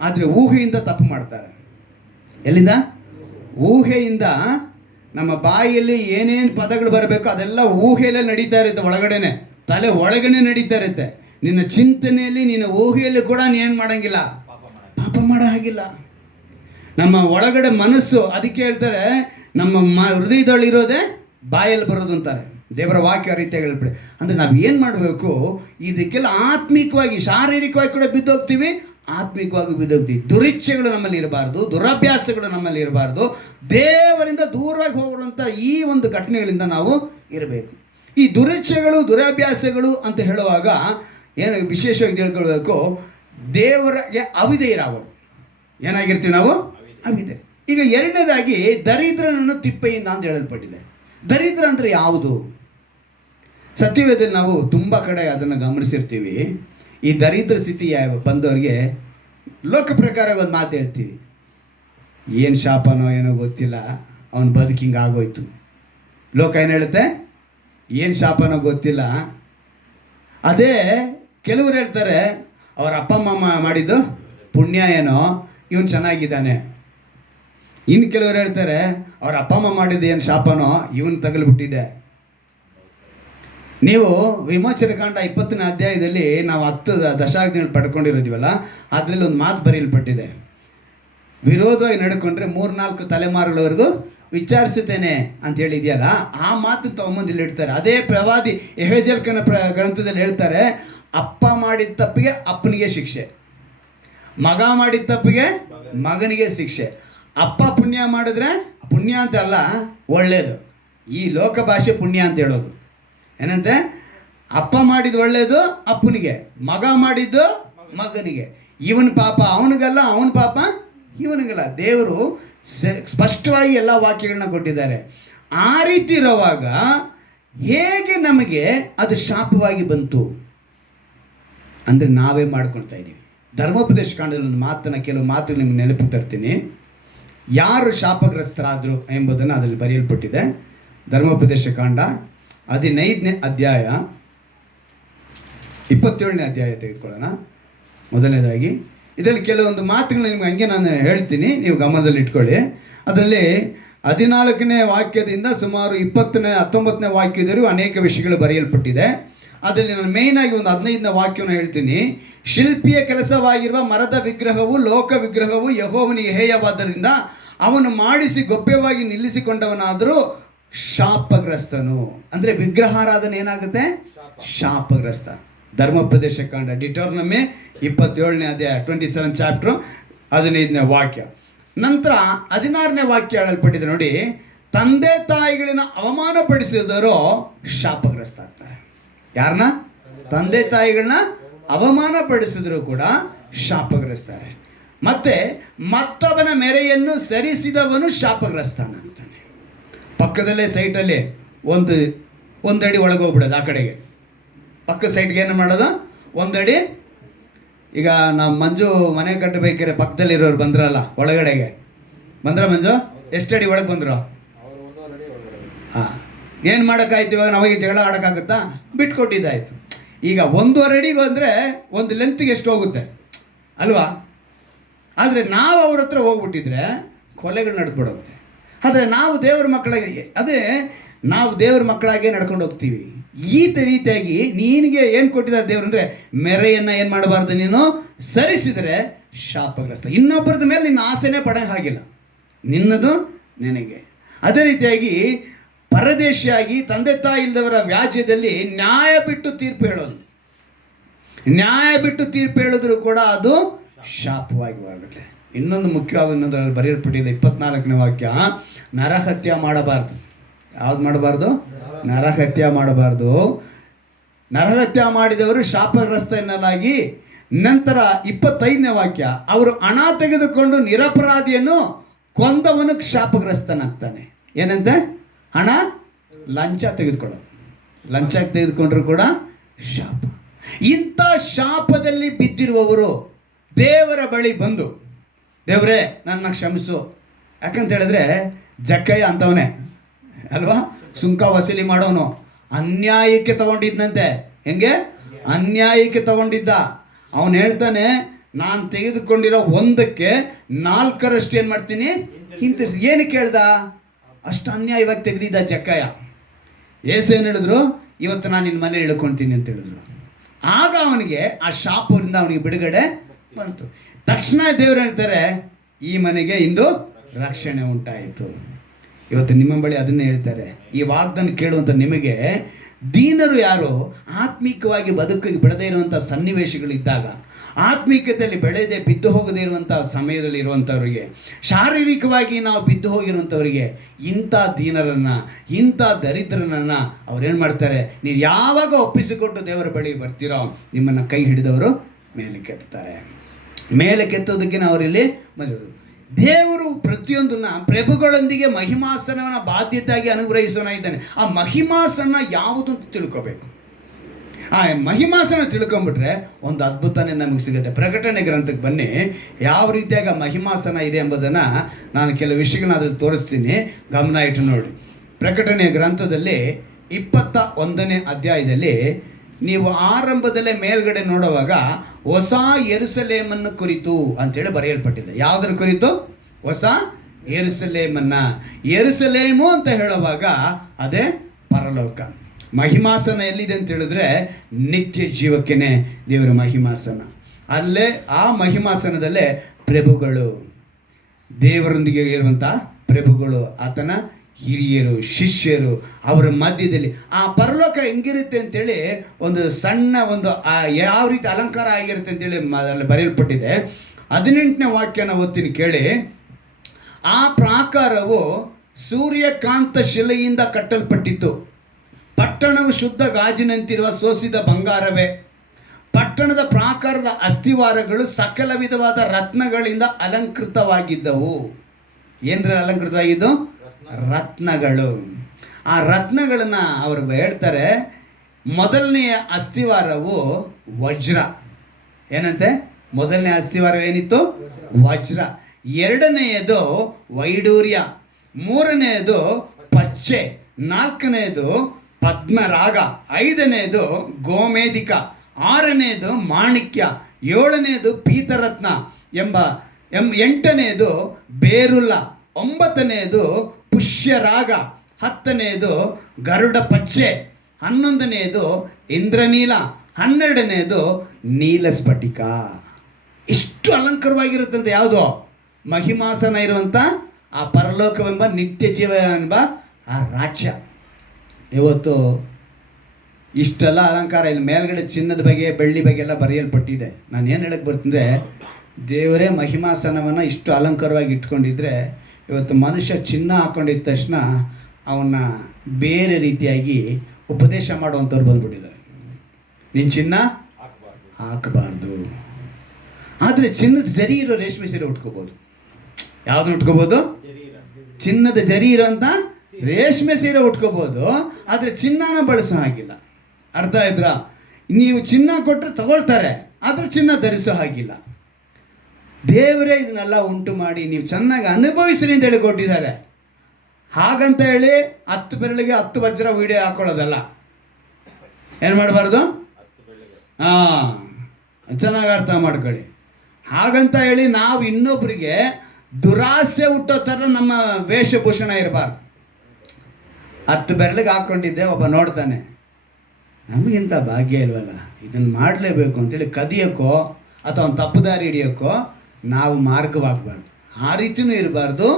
ಆದರೆ ಊಹೆಯಿಂದ ತಪ್ಪು ಮಾಡ್ತಾರೆ. ಎಲ್ಲಿಂದ? ಊಹೆಯಿಂದ. ನಮ್ಮ ಬಾಯಿಯಲ್ಲಿ ಏನೇನು ಪದಗಳು ಬರಬೇಕು ಅದೆಲ್ಲ ಊಹೆಯಲ್ಲೇ ನಡೀತಾ ಇರುತ್ತೆ, ಒಳಗಡೆನೆ, ತಲೆ ಒಳಗಡೆ ನಡೀತಾ ಇರುತ್ತೆ. ನಿನ್ನ ಚಿಂತನೆಯಲ್ಲಿ, ನಿನ್ನ ಊಹೆಯಲ್ಲಿ ಕೂಡ ನೀನು ಮಾಡಂಗಿಲ್ಲ, ಪಾಪ ಮಾಡೋ ಹಾಗಿಲ್ಲ. ನಮ್ಮ ಒಳಗಡೆ ಮನಸ್ಸು, ಅದಕ್ಕೆ ಹೇಳ್ತಾರೆ ನಮ್ಮ ಹೃದಯದಲ್ಲಿರೋದೇ ಬಾಯಲ್ಲಿ ಬರೋದು ಅಂತಾರೆ. ದೇವರ ವಾಕ್ಯ ರೀತಿಯಾಗಿ ಹೇಳ್ಬಿಡಿ. ಅಂದರೆ ನಾವು ಏನು ಮಾಡಬೇಕು, ಇದಕ್ಕೆಲ್ಲ ಆತ್ಮಿಕವಾಗಿ, ಶಾರೀರಿಕವಾಗಿ ಕೂಡ ಬಿದ್ದೋಗ್ತೀವಿ, ಆತ್ಮಿಕವಾಗಿ ಬಿದ್ದೋಗ್ತೀವಿ. ದುರಿಚ್ಛೆಗಳು ನಮ್ಮಲ್ಲಿ ಇರಬಾರ್ದು, ದುರಭ್ಯಾಸಗಳು ನಮ್ಮಲ್ಲಿ ಇರಬಾರ್ದು. ದೇವರಿಂದ ದೂರವಾಗಿ ಹೋಗುವಂಥ ಈ ಒಂದು ಘಟನೆಗಳಿಂದ ನಾವು ಇರಬೇಕು. ಈ ದುರಿಚ್ಛೆಗಳು, ದುರಭ್ಯಾಸಗಳು ಅಂತ ಹೇಳುವಾಗ ಏನು ವಿಶೇಷವಾಗಿ ತಿಳ್ಕೊಳ್ಬೇಕು, ದೇವರಿಗೆ ಅವಿಧೇಯರಾಗೋರು. ಏನಾಗಿರ್ತೀವಿ ನಾವು? ಅವಿಧೇಯ. ಈಗ ಎರಡನೇದಾಗಿ ದರಿದ್ರನನ್ನು ತಿಪ್ಪೆಯಿಂದ ಅಂತ ಹೇಳಲ್ಪಟ್ಟಿದೆ. ದರಿದ್ರ ಅಂದರೆ ಯಾವುದು? ಸತ್ಯವೇದದಲ್ಲಿ ನಾವು ತುಂಬ ಕಡೆ ಅದನ್ನು ಗಮನಿಸಿರ್ತೀವಿ. ಈ ದರಿದ್ರ ಸ್ಥಿತಿ ಬಂದವರಿಗೆ ಲೋಕ ಪ್ರಕಾರ ಒಂದು ಮಾತು ಹೇಳ್ತೀವಿ, ಏನು ಶಾಪನೋ ಏನೋ ಗೊತ್ತಿಲ್ಲ, ಅವನ ಬದುಕಿಂಗ್ ಆಗೋಯ್ತು. ಲೋಕ ಏನು ಹೇಳುತ್ತೆ? ಏನು ಶಾಪನೋ ಗೊತ್ತಿಲ್ಲ. ಅದೇ ಕೆಲವರು ಹೇಳ್ತಾರೆ, ಅವರ ಅಪ್ಪ ಅಮ್ಮ ಮಾಡಿದ್ದು ಪುಣ್ಯ ಏನೋ, ಇವನು ಚೆನ್ನಾಗಿದ್ದಾನೆ. ಇನ್ನು ಕೆಲವರು ಹೇಳ್ತಾರೆ, ಅವ್ರ ಅಪ್ಪ ಅಮ್ಮ ಮಾಡಿದ್ದು ಏನು ಶಾಪನೋ, ಇವನು ತಗಲ್ಬಿಟ್ಟಿದೆ. ನೀವು ವಿಮೋಚನೆ ಕಾಂಡ 20ನೇ ಅಧ್ಯಾಯದಲ್ಲಿ ನಾವು 10 ದಶಾಜ್ಞೆಗಳು ಪಡ್ಕೊಂಡಿರೋದಿವಲ್ಲ, ಅದರಲ್ಲಿ ಒಂದು ಮಾತು ಬರೆಯಲ್ಪಟ್ಟಿದೆ, ವಿರೋಧವಾಗಿ ನಡ್ಕೊಂಡ್ರೆ 3-4 ತಲೆಮಾರುಗಳವರೆಗೂ ವಿಚಾರಿಸುತ್ತೇನೆ ಅಂತ ಹೇಳಿದೆಯಲ್ಲ, ಆ ಮಾತು ತಗೊಂಬಂದಿಲ್ಲಿ ಇಡ್ತಾರೆ. ಅದೇ ಪ್ರವಾದಿ ಯೆಹೆಜೆಲ್ಕನ ಗ್ರಂಥದಲ್ಲಿ ಹೇಳ್ತಾರೆ, ಅಪ್ಪ ಮಾಡಿದ ತಪ್ಪಿಗೆ ಅಪ್ಪನಿಗೆ ಶಿಕ್ಷೆ, ಮಗ ಮಾಡಿದ ತಪ್ಪಿಗೆ ಮಗನಿಗೆ ಶಿಕ್ಷೆ. ಅಪ್ಪ ಪುಣ್ಯ ಮಾಡಿದ್ರೆ, ಪುಣ್ಯ ಅಂತ ಅಲ್ಲ, ಒಳ್ಳೆಯದು. ಈ ಲೋಕ ಭಾಷೆ ಪುಣ್ಯ ಅಂತ ಹೇಳೋದು ಏನಂತೆ, ಅಪ್ಪ ಮಾಡಿದ್ದು ಒಳ್ಳೆಯದು ಅಪ್ಪನಿಗೆ, ಮಗ ಮಾಡಿದ್ದು ಮಗನಿಗೆ. ಇವನ ಪಾಪ ಅವನಿಗಲ್ಲ, ಅವನ ಪಾಪ ಇವನಿಗಲ್ಲ. ದೇವರು ಸ್ಪಷ್ಟವಾಗಿ ಎಲ್ಲ ವಾಕ್ಯಗಳನ್ನ ಕೊಟ್ಟಿದ್ದಾರೆ. ಆ ರೀತಿ ಇರುವಾಗ ಹೇಗೆ ನಮಗೆ ಅದು ಶಾಪವಾಗಿ ಬಂತು ಅಂದರೆ ನಾವೇ ಮಾಡ್ಕೊಳ್ತಾ ಇದ್ದೀವಿ. ಧರ್ಮೋಪದೇಶ ಕಾಂಡದಲ್ಲಿ ಒಂದು ಮಾತನ್ನು, ಕೆಲವು ಮಾತುಗಳು ನಿಮ್ಗೆ ನೆನಪು ತರ್ತೀನಿ. ಯಾರು ಶಾಪಗ್ರಸ್ತರಾದರು ಎಂಬುದನ್ನು ಅದರಲ್ಲಿ ಬರೆಯಲ್ಪಟ್ಟಿದೆ. ಧರ್ಮೋಪದೇಶ ಕಾಂಡ 15ನೇ ಅಧ್ಯಾಯ 27ನೇ ಅಧ್ಯಾಯ ತೆಗೆದುಕೊಳ್ಳೋಣ. ಮೊದಲನೇದಾಗಿ ಇದರಲ್ಲಿ ಕೆಲವೊಂದು ಮಾತುಗಳು ನಿಮ್ಗೆ ಹಂಗೆ ನಾನು ಹೇಳ್ತೀನಿ, ನೀವು ಗಮನದಲ್ಲಿ ಇಟ್ಕೊಳ್ಳಿ. ಅದರಲ್ಲಿ 14ನೇ ವಾಕ್ಯದಿಂದ ಸುಮಾರು 19ನೇ ವಾಕ್ಯದವರೆಗೂ ಅನೇಕ ವಿಷಯಗಳು ಬರೆಯಲ್ಪಟ್ಟಿದೆ. ಅದರಲ್ಲಿ ನಾನು ಮೇಯ್ನಾಗಿ ಒಂದು 15ನೇ ವಾಕ್ಯವನ್ನು ಹೇಳ್ತೀನಿ. ಶಿಲ್ಪಿಯ ಕೆಲಸವಾಗಿರುವ ಮರದ ವಿಗ್ರಹವು, ಲೋಕ ವಿಗ್ರಹವು ಯೆಹೋವನಿಗೆ ಹೇಯವಾದ್ದರಿಂದ ಅವನು ಮಾಡಿಸಿ ಗೊಬ್ಬೆವಾಗಿ ನಿಲ್ಲಿಸಿಕೊಂಡವನಾದರೂ ಶಾಪಗ್ರಸ್ತನು. ಅಂದರೆ ವಿಗ್ರಹಾರಾಧನೆ ಏನಾಗುತ್ತೆ? ಶಾಪಗ್ರಸ್ತ. ಧರ್ಮೋಪದೇಶ ಕಾಂಡ, ಡಿಟೋರ್ನಮಿ 27ನೇ ಅಧ್ಯಾಯ 27 ಚಾಪ್ಟ್ರು 15ನೇ ವಾಕ್ಯ. ನಂತರ 16ನೇ ವಾಕ್ಯ ಹೇಳಲ್ಪಟ್ಟಿದೆ ನೋಡಿ, ತಂದೆ ತಾಯಿಗಳನ್ನ ಅವಮಾನಪಡಿಸಿದವರು ಶಾಪಗ್ರಸ್ತ ಆಗ್ತಾರೆ. ಯಾರನ್ನ? ತಂದೆ ತಾಯಿಗಳನ್ನ ಅವಮಾನ ಪಡಿಸಿದ್ರು ಕೂಡ ಶಾಪಗ್ರಸ್ತಾರೆ. ಮತ್ತೆ ಮತ್ತೊಬ್ಬನ ಮೆರೆಯನ್ನು ಸರಿಸಿದವನು ಶಾಪಗ್ರಸ್ತನಾಗ್ತಾನೆ. ಪಕ್ಕದಲ್ಲೇ ಸೈಟಲ್ಲಿ ಒಂದಡಿ ಒಳಗೆ ಹೋಗ್ಬಿಡೋದು, ಆ ಕಡೆಗೆ ಪಕ್ಕದ ಸೈಟ್ಗೆ ಏನು ಮಾಡೋದು, ಒಂದಡಿ. ಈಗ ನಾವು ಮಂಜು ಮನೆ ಕಟ್ಟಬೇಕಾದ್ರೆ ಪಕ್ಕದಲ್ಲಿರೋರು ಬಂದ್ರಲ್ಲ, ಒಳಗಡೆಗೆ ಮಂಜು ಎಷ್ಟಡಿ ಒಳಗೆ ಬಂದರು? ಹಾಂ, ಏನು ಮಾಡೋಕ್ಕಾಯ್ತು? ಇವಾಗ ನಮಗೆ ಜಗಳ ಆಡೋಕ್ಕಾಗುತ್ತಾ? ಬಿಟ್ಕೊಟ್ಟಿದ್ದಾಯ್ತು. ಈಗ 1.5 ಅಡಿಗೆ ಅಂದರೆ ಒಂದು ಲೆಂತ್ಗೆ ಎಷ್ಟು ಹೋಗುತ್ತೆ ಅಲ್ವಾ? ಆದರೆ ನಾವು ಅವ್ರ ಹತ್ರ ಹೋಗ್ಬಿಟ್ಟಿದ್ರೆ ಕೊಲೆಗಳು ನಡೆದ್ಬಿಡುತ್ತೆ. ಆದರೆ ನಾವು ದೇವ್ರ ಮಕ್ಕಳಾಗಿ, ನಾವು ದೇವ್ರ ಮಕ್ಕಳಾಗೆ ನಡ್ಕೊಂಡು ಹೋಗ್ತೀವಿ. ಈ ರೀತಿಯಾಗಿ ನಿನಗೆ ಏನು ಕೊಟ್ಟಿದ್ದಾರೆ ದೇವ್ರು ಅಂದರೆ, ಮೆರೆಯನ್ನು ಏನು ಮಾಡಬಾರ್ದು, ನೀನು ಸರಿಸಿದರೆ ಶಾಪಗ್ರಸ್ತ. ಇನ್ನೊಬ್ಬರದ ಮೇಲೆ ನಿನ್ನ ಆಸೆನೇ ಪಡೋ ಹಾಗಿಲ್ಲ, ನಿನ್ನದು ನಿನಗೆ. ಅದೇ ರೀತಿಯಾಗಿ ಪರದೇಶಿಯಾಗಿ ತಂದೆ ತಾಯಿ ಇಲ್ಲದವರ ವ್ಯಾಜ್ಯದಲ್ಲಿ ನ್ಯಾಯ ಬಿಟ್ಟು ತೀರ್ಪು ಹೇಳೋದು, ನ್ಯಾಯ ಬಿಟ್ಟು ತೀರ್ಪು ಹೇಳಿದ್ರು ಕೂಡ ಅದು ಶಾಪವಾಗಿ ಆಗುತ್ತೆ. ಇನ್ನೊಂದು ಮುಖ್ಯವಾದದ್ರಲ್ಲಿ ಬರೆಯಲ್ಪಟ್ಟಿದೆ 24ನೇ ವಾಕ್ಯ, ನರಹತ್ಯ ಮಾಡಬಾರ್ದು. ಯಾವ್ದು ಮಾಡಬಾರ್ದು? ನರಹತ್ಯ ಮಾಡಬಾರ್ದು. ನರಹತ್ಯ ಮಾಡಿದವರು ಶಾಪಗ್ರಸ್ತ ಎನ್ನಲಾಗಿ. ನಂತರ 25ನೇ ವಾಕ್ಯ, ಅವರು ಹಣ ತೆಗೆದುಕೊಂಡು ನಿರಪರಾಧಿಯನ್ನು ಕೊಂದವನು ಶಾಪಗ್ರಸ್ತನಾಗ್ತಾನೆ. ಏನಂತೆ? ಹಣ, ಲಂಚ ತೆಗೆದುಕೊಳ್ಳೋದು. ಲಂಚ ತೆಗೆದುಕೊಂಡ್ರು ಕೂಡ ಶಾಪ. ಇಂಥ ಶಾಪದಲ್ಲಿ ಬಿದ್ದಿರುವವರು ದೇವರ ಬಳಿ ಬಂದು, ದೇವರೇ ನನ್ನ ಕ್ಷಮಿಸು. ಯಾಕಂತ ಹೇಳಿದ್ರೆ ಜಕ್ಕಯ್ಯ ಅಂತವನೇ ಅಲ್ವಾ, ಸುಂಕ ವಸೂಲಿ ಮಾಡೋನು. ಅನ್ಯಾಯಕ್ಕೆ ತಗೊಂಡಿದ್ದಂತೆ. ಹೆಂಗೆ? ಅನ್ಯಾಯಕ್ಕೆ ತಗೊಂಡಿದ್ದ. ಅವನು ಹೇಳ್ತಾನೆ, ನಾನು ತೆಗೆದುಕೊಂಡಿರೋ 1ಕ್ಕೆ 4ರಷ್ಟು ಏನು ಮಾಡ್ತೀನಿ, ಹಿಂತಿರ್ಸಿ. ಏನಕ್ಕೆ ಹೇಳ್ದ? ಅಷ್ಟು ಅನ್ಯಾಯವಾಗಿ ತೆಗೆದಿದ್ದ ಜಕ್ಕಯ್ಯ. ಏಸು ಏನು ಹೇಳಿದ್ರು? ಇವತ್ತು ನಾನು ನಿನ್ನ ಮನೆ ಇಳ್ಕೊಳ್ತೀನಿ ಅಂತ ಹೇಳಿದ್ರು. ಆಗ ಅವನಿಗೆ ಆ ಶಾಪದಿಂದ ಅವನಿಗೆ ಬಿಡುಗಡೆ ಬಂತು. ತಕ್ಷಣ ದೇವರು ಹೇಳ್ತಾರೆ, ಈ ಮನೆಗೆ ಇಂದು ರಕ್ಷಣೆ ಉಂಟಾಯಿತು. ಇವತ್ತು ನಿಮ್ಮ ಬಳಿ ಅದನ್ನೇ ಹೇಳ್ತಾರೆ. ಈ ವಾಗ್ದಾನ ಕೇಳುವಂಥ ನಿಮಗೆ ದೀನರು ಯಾರು? ಆತ್ಮಿಕವಾಗಿ ಬದುಕಿಗೆ ಬೆಳೆದೇ ಇರುವಂಥ ಸನ್ನಿವೇಶಗಳಿದ್ದಾಗ, ಆತ್ಮಿಕತೆಯಲ್ಲಿ ಬೆಳೆದೇ ಬಿದ್ದು ಹೋಗದೇ ಇರುವಂಥ ಸಮಯದಲ್ಲಿ ಇರುವಂಥವ್ರಿಗೆ, ಶಾರೀರಿಕವಾಗಿ ನಾವು ಬಿದ್ದು ಹೋಗಿರುವಂಥವರಿಗೆ, ಇಂಥ ದೀನರನ್ನು, ಇಂಥ ದರಿದ್ರನನ್ನು ಅವ್ರೇನು ಮಾಡ್ತಾರೆ? ನೀವು ಯಾವಾಗ ಒಪ್ಪಿಸಿಕೊಟ್ಟು ದೇವರ ಬಳಿ ಬರ್ತೀರೋ ನಿಮ್ಮನ್ನು ಕೈ ಹಿಡಿದವರು ಮೇಲೆ ಕೆತ್ತಾರೆ. ಮೇಲೆ ಕೆತ್ತೋದಕ್ಕೆ ಅವರಲ್ಲಿ ದೇವರು ಪ್ರತಿಯೊಂದನ್ನ ಪ್ರಭುಗಳೊಂದಿಗೆ ಮಹಿಮಾಸನವನ್ನ ಬಾಧ್ಯತೆಯಾಗಿ ಅನುಗ್ರಹಿಸೋಣ ಇದ್ದಾನೆ. ಆ ಮಹಿಮಾಸನ ಯಾವುದು ಅಂತ ತಿಳ್ಕೋಬೇಕು. ಆ ಮಹಿಮಾಸನ ತಿಳ್ಕೊಂಬಿಟ್ರೆ ಒಂದು ಅದ್ಭುತನೇ ನಮಗೆ ಸಿಗುತ್ತೆ. ಪ್ರಕಟಣೆ ಗ್ರಂಥಕ್ಕೆ ಬನ್ನಿ, ಯಾವ ರೀತಿಯಾಗಿ ಆ ಮಹಿಮಾಸನ ಇದೆ ಎಂಬುದನ್ನು ನಾನು ಕೆಲವು ವಿಷಯಗಳನ್ನ ಅದ್ರಲ್ಲಿ ತೋರಿಸ್ತೀನಿ, ಗಮನ ಇಟ್ಟು ನೋಡಿ. ಪ್ರಕಟಣೆಯ ಗ್ರಂಥದಲ್ಲಿ 21ನೇ ಅಧ್ಯಾಯದಲ್ಲಿ ನೀವು ಆರಂಭದಲ್ಲೇ ಮೇಲ್ಗಡೆ ನೋಡುವಾಗ ಹೊಸ ಯೆರೂಸಲೇಮನ್ನು ಕುರಿತು ಅಂತೇಳಿ ಬರೆಯಲ್ಪಟ್ಟಿದೆ. ಯಾವುದರ ಕುರಿತು? ಹೊಸ ಯೆರೂಸಲೇಮನ್ನ. ಯೆರೂಸಲೇಮು ಅಂತ ಹೇಳುವಾಗ ಅದೇ ಪರಲೋಕ. ಮಹಿಮಾಸನ ಎಲ್ಲಿದೆ ಅಂತ ಹೇಳಿದ್ರೆ ನಿತ್ಯ ಜೀವಕ್ಕೇನೆ ದೇವರ ಮಹಿಮಾಸನ. ಅಲ್ಲೇ ಆ ಮಹಿಮಾಸನದಲ್ಲೇ ಪ್ರಭುಗಳು, ದೇವರೊಂದಿಗೆ ಇರುವಂಥ ಪ್ರಭುಗಳು, ಆತನ ಹಿರಿಯರು, ಶಿಷ್ಯರು, ಅವರ ಮಧ್ಯದಲ್ಲಿ ಆ ಪರಲೋಕ ಹೆಂಗಿರುತ್ತೆ ಅಂತೇಳಿ ಒಂದು ಸಣ್ಣ ಒಂದು ಯಾವ ರೀತಿ ಅಲಂಕಾರ ಆಗಿರುತ್ತೆ ಅಂತೇಳಿ ಅಲ್ಲಿ ಬರೆಯಲ್ಪಟ್ಟಿದೆ. 18ನೇ ವಾಕ್ಯನ ಓದ್ತೀನಿ ಕೇಳಿ. ಆ ಪ್ರಾಕಾರವು ಸೂರ್ಯಕಾಂತ ಶಿಲೆಯಿಂದ ಕಟ್ಟಲ್ಪಟ್ಟಿತ್ತು. ಪಟ್ಟಣವು ಶುದ್ಧ ಗಾಜಿನಂತಿರುವ ಸೋಸಿದ ಬಂಗಾರವೇ. ಪಟ್ಟಣದ ಪ್ರಾಕಾರದ ಅಸ್ಥಿವಾರಗಳು ಸಕಲ ವಿಧವಾದ ರತ್ನಗಳಿಂದ ಅಲಂಕೃತವಾಗಿದ್ದವು. ಏನ್ರ ಅಲಂಕೃತವಾಗಿದ್ದು? ರತ್ನಗಳು. ಆ ರತ್ನಗಳನ್ನು ಅವರು ಹೇಳ್ತಾರೆ. ಮೊದಲನೆಯ ಅಸ್ಥಿವಾರವು ವಜ್ರ. ಏನಂತೆ? ಮೊದಲನೇ ಅಸ್ಥಿವಾರ ಏನಿತ್ತು? ವಜ್ರ. ಎರಡನೆಯದು ವೈಡೂರ್ಯ. ಮೂರನೆಯದು ಪಚ್ಚೆ. ನಾಲ್ಕನೆಯದು ಪದ್ಮರಾಗ. ಐದನೆಯದು ಗೋಮೇಧಿಕ. ಆರನೆಯದು ಮಾಣಿಕ್ಯ. ಏಳನೆಯದು ಪೀತರತ್ನ ಎಂಟನೆಯದು ಬೇರುಲ್ಲ. 9ನೇದು ಪುಷ್ಯರಾಗ. 10ನೇದು ಗರುಡ ಪಚ್ಚೆ. 11ನೇದು ಇಂದ್ರನೀಲ. 12ನೇದು ನೀಲ ಸ್ಫಟಿಕ. ಇಷ್ಟು ಅಲಂಕಾರವಾಗಿರುತ್ತಂತೆ. ಯಾವುದು? ಮಹಿಮಾಸನ ಇರುವಂಥ ಆ ಪರಲೋಕವೆಂಬ ನಿತ್ಯ ಜೀವ ಎಂಬ ಆ ರಾಜ್ಯ. ಇವತ್ತು ಇಷ್ಟೆಲ್ಲ ಅಲಂಕಾರ ಇಲ್ಲಿ ಮೇಲ್ಗಡೆ ಚಿನ್ನದ ಬಗ್ಗೆ, ಬೆಳ್ಳಿ ಬಗ್ಗೆ ಎಲ್ಲ ಬರೆಯಲ್ಪಟ್ಟಿದೆ. ನಾನು ಏನು ಹೇಳಕ್ಕೆ ಬರ್ತಿದ್ದೆ, ದೇವರೇ ಮಹಿಮಾಸನವನ್ನು ಇಷ್ಟು ಅಲಂಕಾರವಾಗಿ ಇಟ್ಕೊಂಡಿದ್ರೆ ಇವತ್ತು ಮನುಷ್ಯ ಚಿನ್ನ ಹಾಕೊಂಡಿದ್ದ ತಕ್ಷಣ ಅವನ್ನ ಬೇರೆ ರೀತಿಯಾಗಿ ಉಪದೇಶ ಮಾಡುವಂಥವ್ರು ಬಂದ್ಬಿಟ್ಟಿದ್ದಾರೆ. ನೀನು ಚಿನ್ನ ಹಾಕಬಾರ್ದು. ಆದರೆ ಚಿನ್ನದ ಜರಿ ಇರೋ ರೇಷ್ಮೆ ಸೀರೆ ಉಟ್ಕೋಬೋದು. ಯಾವ್ದು ಉಟ್ಕೋಬೋದು? ಚಿನ್ನದ ಜರಿ ಇರೋಂಥ ರೇಷ್ಮೆ ಸೀರೆ ಉಟ್ಕೋಬೋದು. ಆದರೆ ಚಿನ್ನನ ಬಳಸೋ ಹಾಗಿಲ್ಲ. ಅರ್ಥ ಆಯ್ತಾ? ನೀವು ಚಿನ್ನ ಕೊಟ್ಟರೆ ತಗೊಳ್ತಾರೆ, ಆದರೆ ಚಿನ್ನ ಧರಿಸೋ ಹಾಗಿಲ್ಲ. ದೇವರೇ ಇದನ್ನೆಲ್ಲ ಉಂಟು ಮಾಡಿ ನೀವು ಚೆನ್ನಾಗಿ ಅನುಭವಿಸ್ರಿ ಅಂತ ಹೇಳಿ ಕೊಟ್ಟಿದ್ದಾರೆ. ಹಾಗಂತ ಹೇಳಿ 10 ಬೆರಳಿಗೆ 10 ವಜ್ರ ವಿಡಿಯೋ ಹಾಕೊಳ್ಳೋದಲ್ಲ. ಏನು ಮಾಡಬಾರ್ದು? ಚೆನ್ನಾಗಿ ಅರ್ಥ ಮಾಡ್ಕೊಳ್ಳಿ. ಹಾಗಂತ ಹೇಳಿ ನಾವು ಇನ್ನೊಬ್ಬರಿಗೆ ದುರಾಸೆ ಹುಟ್ಟೋ ಥರ ನಮ್ಮ ವೇಷಭೂಷಣ ಇರಬಾರ್ದು. 10 ಬೆರಳಿಗೆ ಹಾಕ್ಕೊಂಡಿದ್ದೆ, ಒಬ್ಬ ನೋಡ್ತಾನೆ, ನಮಗಿಂತ ಭಾಗ್ಯ ಇಲ್ವಲ್ಲ, ಇದನ್ನು ಮಾಡಲೇಬೇಕು ಅಂತೇಳಿ ಕದಿಯೋಕ್ಕೋ ಅಥವಾ ಒಂದು ತಪ್ಪು ದಾರಿ ಹಿಡಿಯೋಕ್ಕೋ ನಾವು ಮಾರ್ಗವಾಗಬಾರ್ದು. ಆ ರೀತಿಯೂ ಇರಬಾರ್ದು,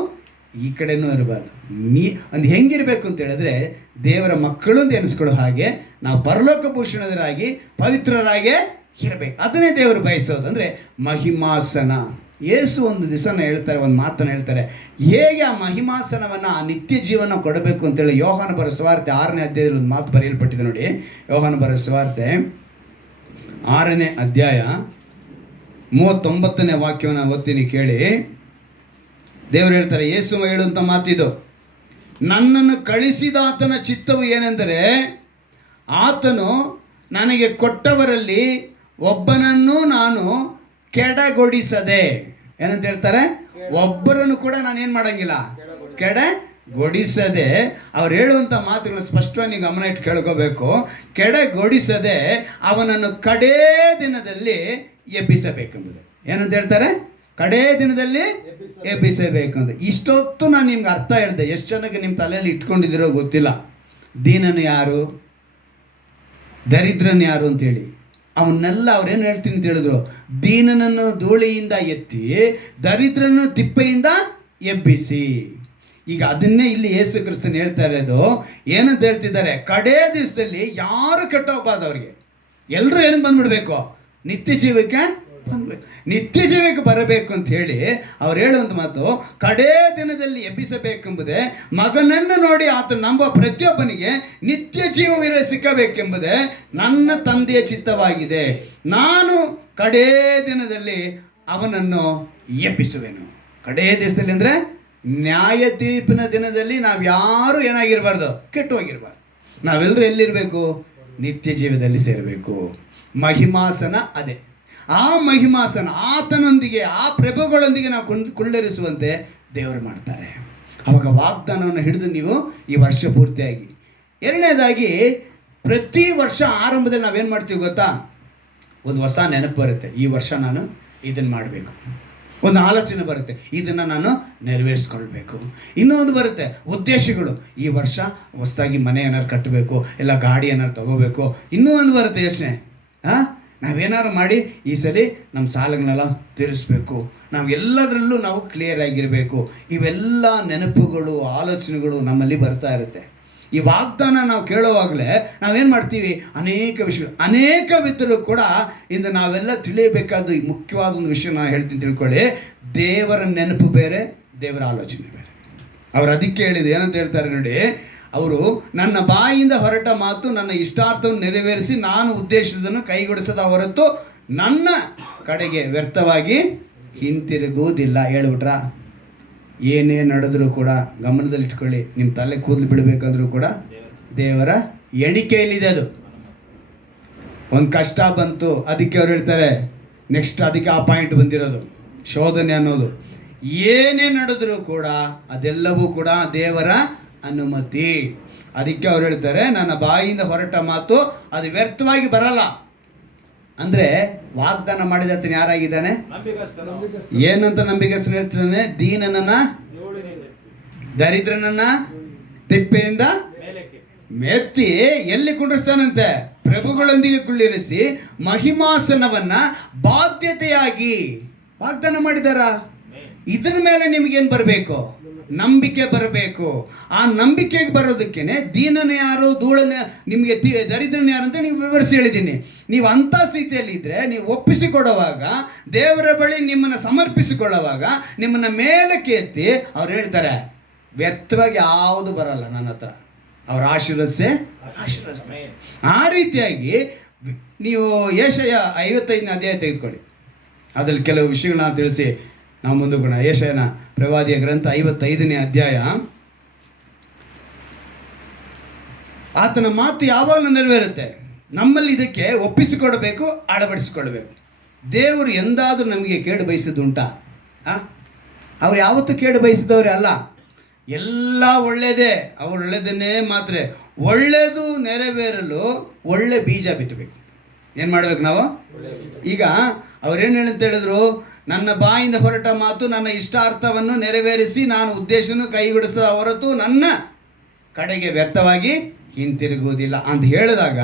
ಈ ಕಡೆನೂ ಇರಬಾರ್ದು. ಒಂದು ಹೆಂಗಿರಬೇಕು ಅಂತ ಹೇಳಿದ್ರೆ ದೇವರ ಮಕ್ಕಳು ಅಂತ ಎನಿಸ್ಕೊಳ್ಳೋ ಹಾಗೆ ನಾವು ಪರಲೋಕ ಭೂಷಣರಾಗಿ ಪವಿತ್ರರಾಗೇ ಇರಬೇಕು. ಅದನ್ನೇ ದೇವರು ಬಯಸೋದು. ಅಂದರೆ ಮಹಿಮಾಸನ. ಯೇಸು ಒಂದು ದಿವಸನ ಹೇಳ್ತಾರೆ, ಒಂದು ಮಾತನ್ನು ಹೇಳ್ತಾರೆ, ಹೇಗೆ ಆ ಮಹಿಮಾಸನವನ್ನು, ಆ ನಿತ್ಯ ಜೀವನ ಕೊಡಬೇಕು ಅಂತೇಳಿ ಯೋಹಾನ ಬರೋ ಸುವಾರ್ತೆ 6ನೇ ಅಧ್ಯಾಯದಲ್ಲಿ ಒಂದು ಮಾತು ಬರೆಯಲ್ಪಟ್ಟಿದೆ ನೋಡಿ. ಯೋಹಾನ ಬರೋ ಸುವಾರ್ತೆ 6ನೇ ಅಧ್ಯಾಯ 39ನೇ ವಾಕ್ಯವನ್ನು ಓದ್ತೀನಿ ಕೇಳಿ. ದೇವರು ಹೇಳ್ತಾರೆ, ಯೇಸು ಹೇಳುವಂಥ ಮಾತಿದು, ನನ್ನನ್ನು ಕಳಿಸಿದಾತನ ಚಿತ್ತವು ಏನೆಂದರೆ ಆತನು ನನಗೆ ಕೊಟ್ಟವರಲ್ಲಿ ಒಬ್ಬನನ್ನೂ ನಾನು ಕೆಡಗೊಡಿಸದೆ. ಏನಂತ ಹೇಳ್ತಾರೆ? ಒಬ್ಬರನ್ನು ಕೂಡ ನಾನು ಏನು ಮಾಡೋಂಗಿಲ್ಲ, ಗೊಡಿಸದೆ, ಅವ್ರು ಹೇಳುವಂಥ ಮಾತುಗಳನ್ನ ಸ್ಪಷ್ಟವಾಗಿ ನೀವು ಗಮನ ಇಟ್ಟು ಕೇಳ್ಕೋಬೇಕು. ಕೆಡಗೊಡಿಸದೆ ಅವನನ್ನು ಕಡೇ ದಿನದಲ್ಲಿ ಎಬ್ಬಿಸಬೇಕೆಂಬುದು. ಏನಂತ ಹೇಳ್ತಾರೆ? ಕಡೇ ದಿನದಲ್ಲಿ ಎಬ್ಬಿಸಬೇಕಂತ. ಇಷ್ಟೊತ್ತು ನಾನು ನಿಮ್ಗೆ ಅರ್ಥ ಹೇಳಿದೆ. ಎಷ್ಟು ಜನಕ್ಕೆ ನಿಮ್ಮ ತಲೆಯಲ್ಲಿ ಇಟ್ಕೊಂಡಿದ್ದೀರೋ ಗೊತ್ತಿಲ್ಲ. ದೀನನು ಯಾರು, ದರಿದ್ರನು ಯಾರು ಅಂತೇಳಿ. ಅವನ್ನೆಲ್ಲ ಅವ್ರೇನು ಹೇಳ್ತೀನಿ ಅಂತ ಹೇಳಿದ್ರು, ದೀನನನ್ನು ಧೂಳಿಯಿಂದ ಎತ್ತಿ ದರಿದ್ರನ್ನು ತಿಪ್ಪೆಯಿಂದ ಎಬ್ಬಿಸಿ. ಈಗ ಅದನ್ನೇ ಇಲ್ಲಿ ಯೇಸು ಕ್ರಿಸ್ತನ್ ಹೇಳ್ತಾ ಇರೋದು. ಏನಂತ ಹೇಳ್ತಿದ್ದಾರೆ? ಕಡೇ ದಿವಸದಲ್ಲಿ ಯಾರು ಕೆಟ್ಟೋಗ್ಬಾರ್ದು, ಅವ್ರಿಗೆ ಎಲ್ಲರೂ ಏನಕ್ಕೆ ಬಂದ್ಬಿಡ್ಬೇಕು? ನಿತ್ಯ ಜೀವಕ್ಕೆ ಬಂದ್ಬೇಕು, ನಿತ್ಯ ಜೀವಕ್ಕೆ ಬರಬೇಕು ಅಂತ ಹೇಳಿ ಅವ್ರು ಹೇಳುವಂಥ ಮಾತು, ಕಡೇ ದಿನದಲ್ಲಿ ಎಬ್ಬಿಸಬೇಕೆಂಬುದೇ, ಮಗನನ್ನು ನೋಡಿ ಆತ ನಂಬುವ ಪ್ರತಿಯೊಬ್ಬನಿಗೆ ನಿತ್ಯ ಜೀವವಿರ ಸಿಕ್ಕಬೇಕೆಂಬುದೇ ನನ್ನ ತಂದೆಯ ಚಿತ್ತವಾಗಿದೆ. ನಾನು ಕಡೇ ದಿನದಲ್ಲಿ ಅವನನ್ನು ಎಬ್ಬಿಸುವೆನು. ಕಡೇ ದಿವಸದಲ್ಲಿ ಅಂದರೆ ನ್ಯಾಯ ತೀರ್ಪಿನ ದಿನದಲ್ಲಿ ನಾವು ಯಾರು ಏನಾಗಿರಬಾರ್ದು? ಕೆಟ್ಟು ಹೋಗಿರಬಾರ್ದು. ನಾವೆಲ್ಲರೂ ಎಲ್ಲಿರಬೇಕು? ನಿತ್ಯ ಜೀವದಲ್ಲಿ ಸೇರಬೇಕು. ಮಹಿಮಾಸನ ಅದೇ. ಆ ಮಹಿಮಾಸನ ಆತನೊಂದಿಗೆ, ಆ ಪ್ರಭುಗಳೊಂದಿಗೆ ನಾವು ಕುಳ್ಳರಿಸುವಂತೆ ದೇವರು ಮಾಡ್ತಾರೆ. ಅವಾಗ ವಾಗ್ದಾನವನ್ನು ಹಿಡಿದು ನೀವು ಈ ವರ್ಷ ಪೂರ್ತಿಯಾಗಿ. ಎರಡನೇದಾಗಿ, ಪ್ರತಿ ವರ್ಷ ಆರಂಭದಲ್ಲಿ ನಾವೇನು ಮಾಡ್ತೀವಿ ಗೊತ್ತಾ? ಒಂದು ಹೊಸ ನೆನಪು ಬರುತ್ತೆ. ಈ ವರ್ಷ ನಾನು ಇದನ್ನು ಮಾಡಬೇಕು. ಒಂದು ಆಲೋಚನೆ ಬರುತ್ತೆ, ಇದನ್ನು ನಾನು ನೆರವೇರಿಸ್ಕೊಳ್ಬೇಕು. ಇನ್ನೊಂದು ಬರುತ್ತೆ ಉದ್ದೇಶಗಳು. ಈ ವರ್ಷ ಹೊಸದಾಗಿ ಮನೆ ಏನಾರು ಕಟ್ಟಬೇಕು, ಇಲ್ಲ ಗಾಡಿ ಏನಾರು ತಗೋಬೇಕು. ಇನ್ನೂ ಒಂದು ಬರುತ್ತೆ ಯೋಚನೆ, ನಾವೇನಾದ್ರು ಮಾಡಿ ಈ ಸಲ ನಮ್ಮ ಸಾಲಗಳನ್ನೆಲ್ಲ ತೀರಿಸ್ಬೇಕು, ನಾವು ಎಲ್ಲದರಲ್ಲೂ ನಾವು ಕ್ಲಿಯರ್ ಆಗಿರಬೇಕು. ಇವೆಲ್ಲ ನೆನಪುಗಳು, ಆಲೋಚನೆಗಳು ನಮ್ಮಲ್ಲಿ ಬರ್ತಾ ಇರುತ್ತೆ. ಈ ವಾಗ್ದಾನ ನಾವು ಕೇಳುವಾಗಲೇ ನಾವೇನು ಮಾಡ್ತೀವಿ? ಅನೇಕ ವಿಷಯಗಳು, ಅನೇಕವಿದ್ದರೂ ಕೂಡ ಇಂದು ನಾವೆಲ್ಲ ತಿಳಿಯಬೇಕಾದ ಮುಖ್ಯವಾದ ಒಂದು ವಿಷಯ ನಾನು ಹೇಳ್ತೀನಿ, ತಿಳ್ಕೊಳ್ಳಿ. ದೇವರ ನೆನಪು ಬೇರೆ, ದೇವರ ಆಲೋಚನೆ ಬೇರೆ. ಅವರು ಅದಕ್ಕೆ ಹೇಳಿದ್ದು ಏನಂತ ಹೇಳ್ತಾರೆ ನೋಡಿ, ಅವರು ನನ್ನ ಬಾಯಿಂದ ಹೊರಟ ಮಾತು ನನ್ನ ಇಷ್ಟಾರ್ಥವನ್ನು ನೆರವೇರಿಸಿ ನಾನು ಉದ್ದೇಶಿಸಿದ್ದನ್ನು ಕೈಗೊಳಿಸದ ಹೊರತು ನನ್ನ ಕಡೆಗೆ ವ್ಯರ್ಥವಾಗಿ ಹಿಂತಿರುಗುವುದಿಲ್ಲ. ಹೇಳ್ಬಿಟ್ರ? ಏನೇ ನಡೆದರೂ ಕೂಡ ಗಮನದಲ್ಲಿಟ್ಕೊಳ್ಳಿ, ನಿಮ್ಮ ತಲೆ ಕೂದಲು ಬಿಡಬೇಕಂದ್ರೂ ಕೂಡ ದೇವರ ಎಣಿಕೆಯಲ್ಲಿದೆ. ಅದು ಒಂದು ಕಷ್ಟ ಬಂತು, ಅದಕ್ಕೆ ಅವ್ರು ಹೇಳ್ತಾರೆ ನೆಕ್ಸ್ಟ್ ಅದಕ್ಕೆ ಆ ಪಾಯಿಂಟ್ ಬಂದಿರೋದು ಶೋಧನೆ ಅನ್ನೋದು. ಏನೇ ನಡೆದರೂ ಕೂಡ ಅದೆಲ್ಲವೂ ಕೂಡ ದೇವರ ಅನುಮತಿ. ಅದಕ್ಕೆ ಅವ್ರು ಹೇಳ್ತಾರೆ ನನ್ನ ಬಾಯಿಂದ ಹೊರಟ ಮಾತು ಅದು ವ್ಯರ್ಥವಾಗಿ ಬರಲ್ಲ. ಅಂದರೆ ವಾಗ್ದಾನ ಮಾಡಿದ ಆತನ ಯಾರಾಗಿದ್ದಾನೆ? ಏನಂತ ನಂಬಿಗಸ್ತನು ಹೇಳ್ತಿದ್ದಾನೆ? ದೀನನನ್ನ, ದರಿದ್ರನನ್ನ ತಿಪ್ಪೆಯಿಂದ ಮೆತ್ತಿ ಎಲ್ಲಿ ಕುಂಡಿಸ್ತಾನಂತೆ? ಪ್ರಭುಗಳೊಂದಿಗೆ ಕುಳ್ಳಿರಿಸಿ ಮಹಿಮಾಸನವನ್ನ ಬಾಧ್ಯತೆಯಾಗಿ ವಾಗ್ದಾನ ಮಾಡಿದಾರ. ಇದ್ರ ಮೇಲೆ ನಿಮಗೇನು ಬರಬೇಕು? ನಂಬಿಕೆ ಬರಬೇಕು. ಆ ನಂಬಿಕೆಗೆ ಬರೋದಕ್ಕೇನೆ ದೀನನ ಯಾರು, ಧೂಳನ, ನಿಮಗೆ ದರಿದ್ರನ ಯಾರು ಅಂತ ನೀವು ವಿವರಿಸಿ ಹೇಳಿದ್ದೀನಿ. ನೀವು ಅಂಥ ಸ್ಥಿತಿಯಲ್ಲಿ ಇದ್ದರೆ, ನೀವು ಒಪ್ಪಿಸಿಕೊಡುವಾಗ, ದೇವರ ಬಳಿ ನಿಮ್ಮನ್ನು ಸಮರ್ಪಿಸಿಕೊಳ್ಳುವಾಗ, ನಿಮ್ಮನ್ನು ಮೇಲಕ್ಕೆ ಎತ್ತಿ ಅವ್ರು ಹೇಳ್ತಾರೆ ವ್ಯರ್ಥವಾಗಿ ಯಾವುದು ಬರಲ್ಲ ನನ್ನ ಹತ್ರ, ಅವ್ರ ಆಶೀರ್ವದಿಸೇ ಆಶೀರ್ವದಿಸ್ತಾರೆ. ಆ ರೀತಿಯಾಗಿ ನೀವು ಯೆಶಾಯ 55ನೇ ಅಧ್ಯಾಯ ತೆಗೆದುಕೊಳ್ಳಿ, ಅದರಲ್ಲಿ ಕೆಲವು ವಿಷಯಗಳನ್ನ ತಿಳಿಸಿ ನಾವು ಮುಂದೋಗೋಣ. ಯೆಶಾಯನ ಪ್ರವಾದಿಯ ಗ್ರಂಥ 55ನೇ ಅಧ್ಯಾಯ. ಆತನ ಮಾತು ಯಾವಾಗಲೂ ನೆರವೇರುತ್ತೆ. ನಮ್ಮಲ್ಲಿ ಇದಕ್ಕೆ ಒಪ್ಪಿಸಿಕೊಡಬೇಕು, ಅಳವಡಿಸಿಕೊಳ್ಬೇಕು. ದೇವರು ಎಂದಾದರೂ ನಮಗೆ ಕೇಡು ಬಯಸಿದ್ದುಂಟಾ? ಅವ್ರು ಯಾವತ್ತೂ ಕೇಡು ಬಯಸಿದವ್ರೆ ಅಲ್ಲ. ಎಲ್ಲ ಒಳ್ಳೆಯದೇ, ಅವ್ರು ಒಳ್ಳೆಯದನ್ನೇ ಮಾತ್ರ. ಒಳ್ಳೆಯದು ನೆರವೇರಲು ಒಳ್ಳೆ ಬೀಜ ಬಿತ್ತಬೇಕು. ಏನು ಮಾಡಬೇಕು ನಾವು? ಈಗ ಅವ್ರೇನು ಹೇಳಂತ ಹೇಳಿದ್ರು, ನನ್ನ ಬಾಯಿಂದ ಹೊರಟ ಮಾತು ನನ್ನ ಇಷ್ಟಾರ್ಥವನ್ನು ನೆರವೇರಿಸಿ ನಾನು ಉದ್ದೇಶವನ್ನು ಕೈಗೂಡಿಸಿದ ಹೊರತು ನನ್ನ ಕಡೆಗೆ ವ್ಯರ್ಥವಾಗಿ ಹಿಂತಿರುಗುವುದಿಲ್ಲ ಅಂತ ಹೇಳಿದಾಗ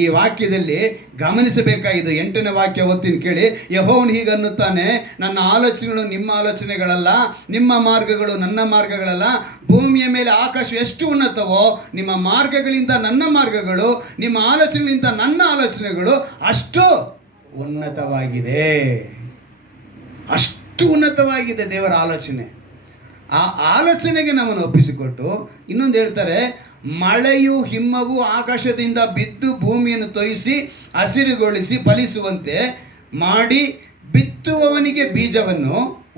ಈ ವಾಕ್ಯದಲ್ಲಿ ಗಮನಿಸಬೇಕಾಗಿದೆ. 8ನೇ ವಾಕ್ಯ ಓದ್ತೀನಿ ಕೇಳಿ. ಯೆಹೋವನು ಹೀಗನ್ನುತ್ತಾನೆ, ನನ್ನ ಆಲೋಚನೆಗಳು ನಿಮ್ಮ ಆಲೋಚನೆಗಳಲ್ಲ, ನಿಮ್ಮ ಮಾರ್ಗಗಳು ನನ್ನ ಮಾರ್ಗಗಳಲ್ಲ. ಭೂಮಿಯ ಮೇಲೆ ಆಕಾಶ ಎಷ್ಟು ಉನ್ನತವೋ ನಿಮ್ಮ ಮಾರ್ಗಗಳಿಂದ ನನ್ನ ಮಾರ್ಗಗಳು, ನಿಮ್ಮ ಆಲೋಚನೆಗಳಿಂದ ನನ್ನ ಆಲೋಚನೆಗಳು ಅಷ್ಟು ಉನ್ನತವಾಗಿದೆ. ಅಷ್ಟು ಉನ್ನತವಾಗಿದೆ ದೇವರ ಆಲೋಚನೆ. ಆ ಆಲೋಚನೆಗೆ ನಮ್ಮನ್ನು ಒಪ್ಪಿಸಿಕೊಟ್ಟು ಇನ್ನೊಂದು ಹೇಳ್ತಾರೆ, ಮಳೆಯು ಹಿಮ್ಮವು ಆಕಾಶದಿಂದ ಬಿದ್ದು ಭೂಮಿಯನ್ನು ತೊಯಿಸಿ ಹಸಿರುಗೊಳಿಸಿ ಫಲಿಸುವಂತೆ ಮಾಡಿ ಬಿತ್ತುವವನಿಗೆ ಬೀಜವನ್ನು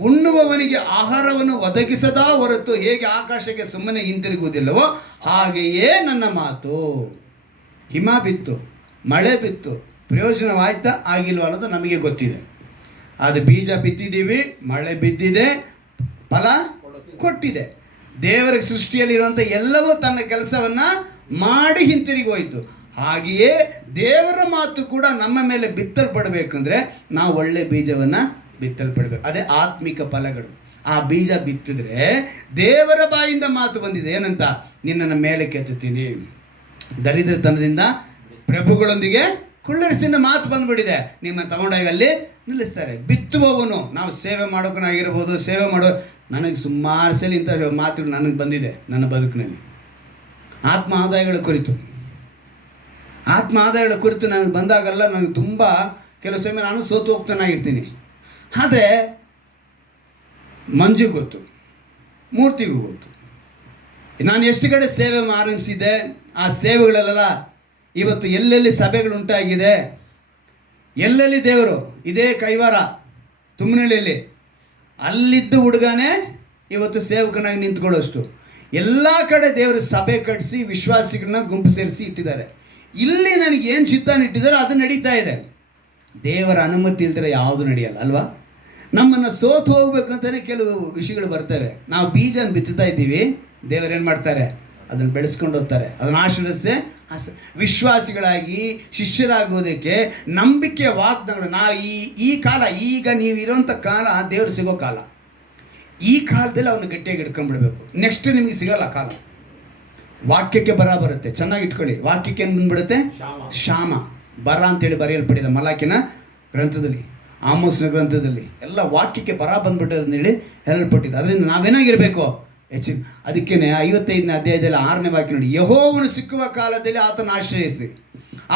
ಉಣ್ಣುವವನಿಗೆ ಆಹಾರವನ್ನು ಒದಗಿಸದ ಹೊರತು ಹೇಗೆ ಆಕಾಶಕ್ಕೆ ಸುಮ್ಮನೆ ಹಿಂತಿರುಗುವುದಿಲ್ಲವೋ ಹಾಗೆಯೇ ನನ್ನ ಮಾತು. ಹಿಮ ಬಿತ್ತು, ಮಳೆ ಬಿತ್ತು, ಪ್ರಯೋಜನವಾಯ್ತಾ ಆಗಿಲ್ವ ಅನ್ನೋದು ನಮಗೆ ಗೊತ್ತಿದೆ. ಅದು ಬೀಜ ಬಿತ್ತಿದ್ದೀವಿ, ಮಳೆ ಬಿದ್ದಿದೆ, ಫಲ ಕೊಟ್ಟಿದೆ. ದೇವರ ಸೃಷ್ಟಿಯಲ್ಲಿರುವಂಥ ಎಲ್ಲವೂ ತನ್ನ ಕೆಲಸವನ್ನು ಮಾಡಿ ಹಿಂತಿರುಗಿ ಹೋಯಿತು. ಹಾಗೆಯೇ ದೇವರ ಮಾತು ಕೂಡ ನಮ್ಮ ಮೇಲೆ ಬಿತ್ತಲ್ಪಡಬೇಕಂದ್ರೆ ನಾವು ಒಳ್ಳೆ ಬೀಜವನ್ನು ಬಿತ್ತಲ್ಪಡಬೇಕು. ಅದೇ ಆತ್ಮಿಕ ಫಲಗಳು. ಆ ಬೀಜ ಬಿತ್ತಿದ್ರೆ ದೇವರ ಬಾಯಿಂದ ಮಾತು ಬಂದಿದೆ, ಏನಂತ? ನಿನ್ನನ್ನು ಮೇಲೆ ಕೆತ್ತುತ್ತೀನಿ, ದರಿದ್ರತನದಿಂದ ಪ್ರಭುಗಳೊಂದಿಗೆ ಕುಳ್ಳರಿಸಿದ ಮಾತು ಬಂದ್ಬಿಟ್ಟಿದೆ. ನಿಮ್ಮನ್ನು ತಗೊಂಡಾಗ ಅಲ್ಲಿ ನಿಲ್ಲಿಸ್ತಾರೆ. ಬಿತ್ತುವವನು, ನಾವು ಸೇವೆ ಮಾಡೋಕನಾಗಿರ್ಬೋದು, ಸೇವೆ ಮಾಡೋ, ನನಗೆ ಸುಮಾರು ಸಲ ಇಂಥ ಮಾತುಗಳು ನನಗೆ ಬಂದಿದೆ ನನ್ನ ಬದುಕಿನಲ್ಲಿ. ಆತ್ಮ ಆದಾಯಗಳ ಕುರಿತು ನನಗೆ ಬಂದಾಗಲ್ಲ ನನಗೆ ತುಂಬ ಕೆಲವು ಸಮಯ ನಾನು ಸೋತು ಹೋಗ್ತಾನಾಗಿರ್ತೀನಿ. ಆದರೆ ಮಂಜುಗೆ ಗೊತ್ತು, ಮೂರ್ತಿಗೂ ಗೊತ್ತು, ನಾನು ಎಷ್ಟು ಕಡೆ ಸೇವೆ ಆರಂಭಿಸಿದ್ದೆ. ಆ ಸೇವೆಗಳಲ್ಲೆಲ್ಲ ಇವತ್ತು ಎಲ್ಲೆಲ್ಲಿ ಸಭೆಗಳುಂಟಾಗಿದೆ, ಎಲ್ಲೆಲ್ಲಿ ದೇವರು, ಇದೇ ಕೈವಾರ ತುಮ್ಮನಹಳ್ಳಿಯಲ್ಲಿ ಅಲ್ಲಿದ್ದ ಹುಡುಗನೇ ಇವತ್ತು ಸೇವಕನಾಗಿ ನಿಂತ್ಕೊಳ್ಳೋಷ್ಟು ಎಲ್ಲ ಕಡೆ ದೇವರು ಸಭೆ ಕಟ್ಟಿಸಿ ವಿಶ್ವಾಸಿಗಳನ್ನ ಗುಂಪು ಸೇರಿಸಿ ಇಟ್ಟಿದ್ದಾರೆ. ಇಲ್ಲಿ ನನಗೆ ಏನು ಚಿತ್ತಾನ ಇಟ್ಟಿದ್ದಾರೆ ಅದು ನಡೀತಾ ಇದೆ. ದೇವರ ಅನುಮತಿ ಇಲ್ದಿರ ಯಾವುದು ನಡೆಯಲ್ಲ ಅಲ್ವಾ? ನಮ್ಮನ್ನು ಸೋತು ಹೋಗ್ಬೇಕಂತಲೇ ಕೆಲವು ವಿಷಯಗಳು ಬರ್ತವೆ. ನಾವು ಬೀಜನ ಬಿತ್ತುತ್ತಾ ಇದ್ದೀವಿ, ದೇವರೇನು ಮಾಡ್ತಾರೆ? ಅದನ್ನು ಬೆಳೆಸ್ಕೊಂಡು ಹೋಗ್ತಾರೆ, ಅದನ್ನು ಆಶೀರ್ವದಿಸಿ ವಿಶ್ವಾಸಿಗಳಾಗಿ ಶಿಷ್ಯರಾಗುವುದಕ್ಕೆ ನಂಬಿಕೆಯ ವಾಗ್ದಾನಗಳು. ನಾವು ಈ ಕಾಲ, ಈಗ ನೀವು ಇರೋಂಥ ಕಾಲ ದೇವರು ಸಿಗೋ ಕಾಲ. ಈ ಕಾಲದಲ್ಲಿ ಅವನು ಗಟ್ಟಿಯಾಗಿ ಹಿಡ್ಕೊಂಡ್ಬಿಡ್ಬೇಕು. ನೆಕ್ಸ್ಟ್ ನಿಮಗೆ ಸಿಗಲ್ಲ ಕಾಲ. ವಾಕ್ಯಕ್ಕೆ ಬರ ಬರುತ್ತೆ, ಚೆನ್ನಾಗಿ ಇಟ್ಕೊಳ್ಳಿ. ವಾಕ್ಯಕ್ಕೆ ಏನು ಬಂದ್ಬಿಡುತ್ತೆ? ಶ್ಯಾಮ ಬರ ಅಂತೇಳಿ ಬರೆಯಲ್ಪಟ್ಟಿದೆ ಮಲಾಕಿನ ಗ್ರಂಥದಲ್ಲಿ, ಆಮೋಸ್ನ ಗ್ರಂಥದಲ್ಲಿ ಎಲ್ಲ ವಾಕ್ಯಕ್ಕೆ ಬರ ಬಂದ್ಬಿಟ್ಟಿದೆ ಅಂತೇಳಿ ಹೇಳಲ್ಪಟ್ಟಿದೆ. ಅದರಿಂದ ನಾವೇನಾಗಿರಬೇಕು? ಹೆಚ್ಚಿನ. ಅದಕ್ಕೇನೆ 55ನೇ ಅಧ್ಯಾಯದಲ್ಲಿ 6ನೇ ವಾಕ್ಯ ನೋಡಿ, ಯೆಹೋವನು ಸಿಕ್ಕುವ ಕಾಲದಲ್ಲಿ ಆತನ ಆಶ್ರಯಿಸಿ,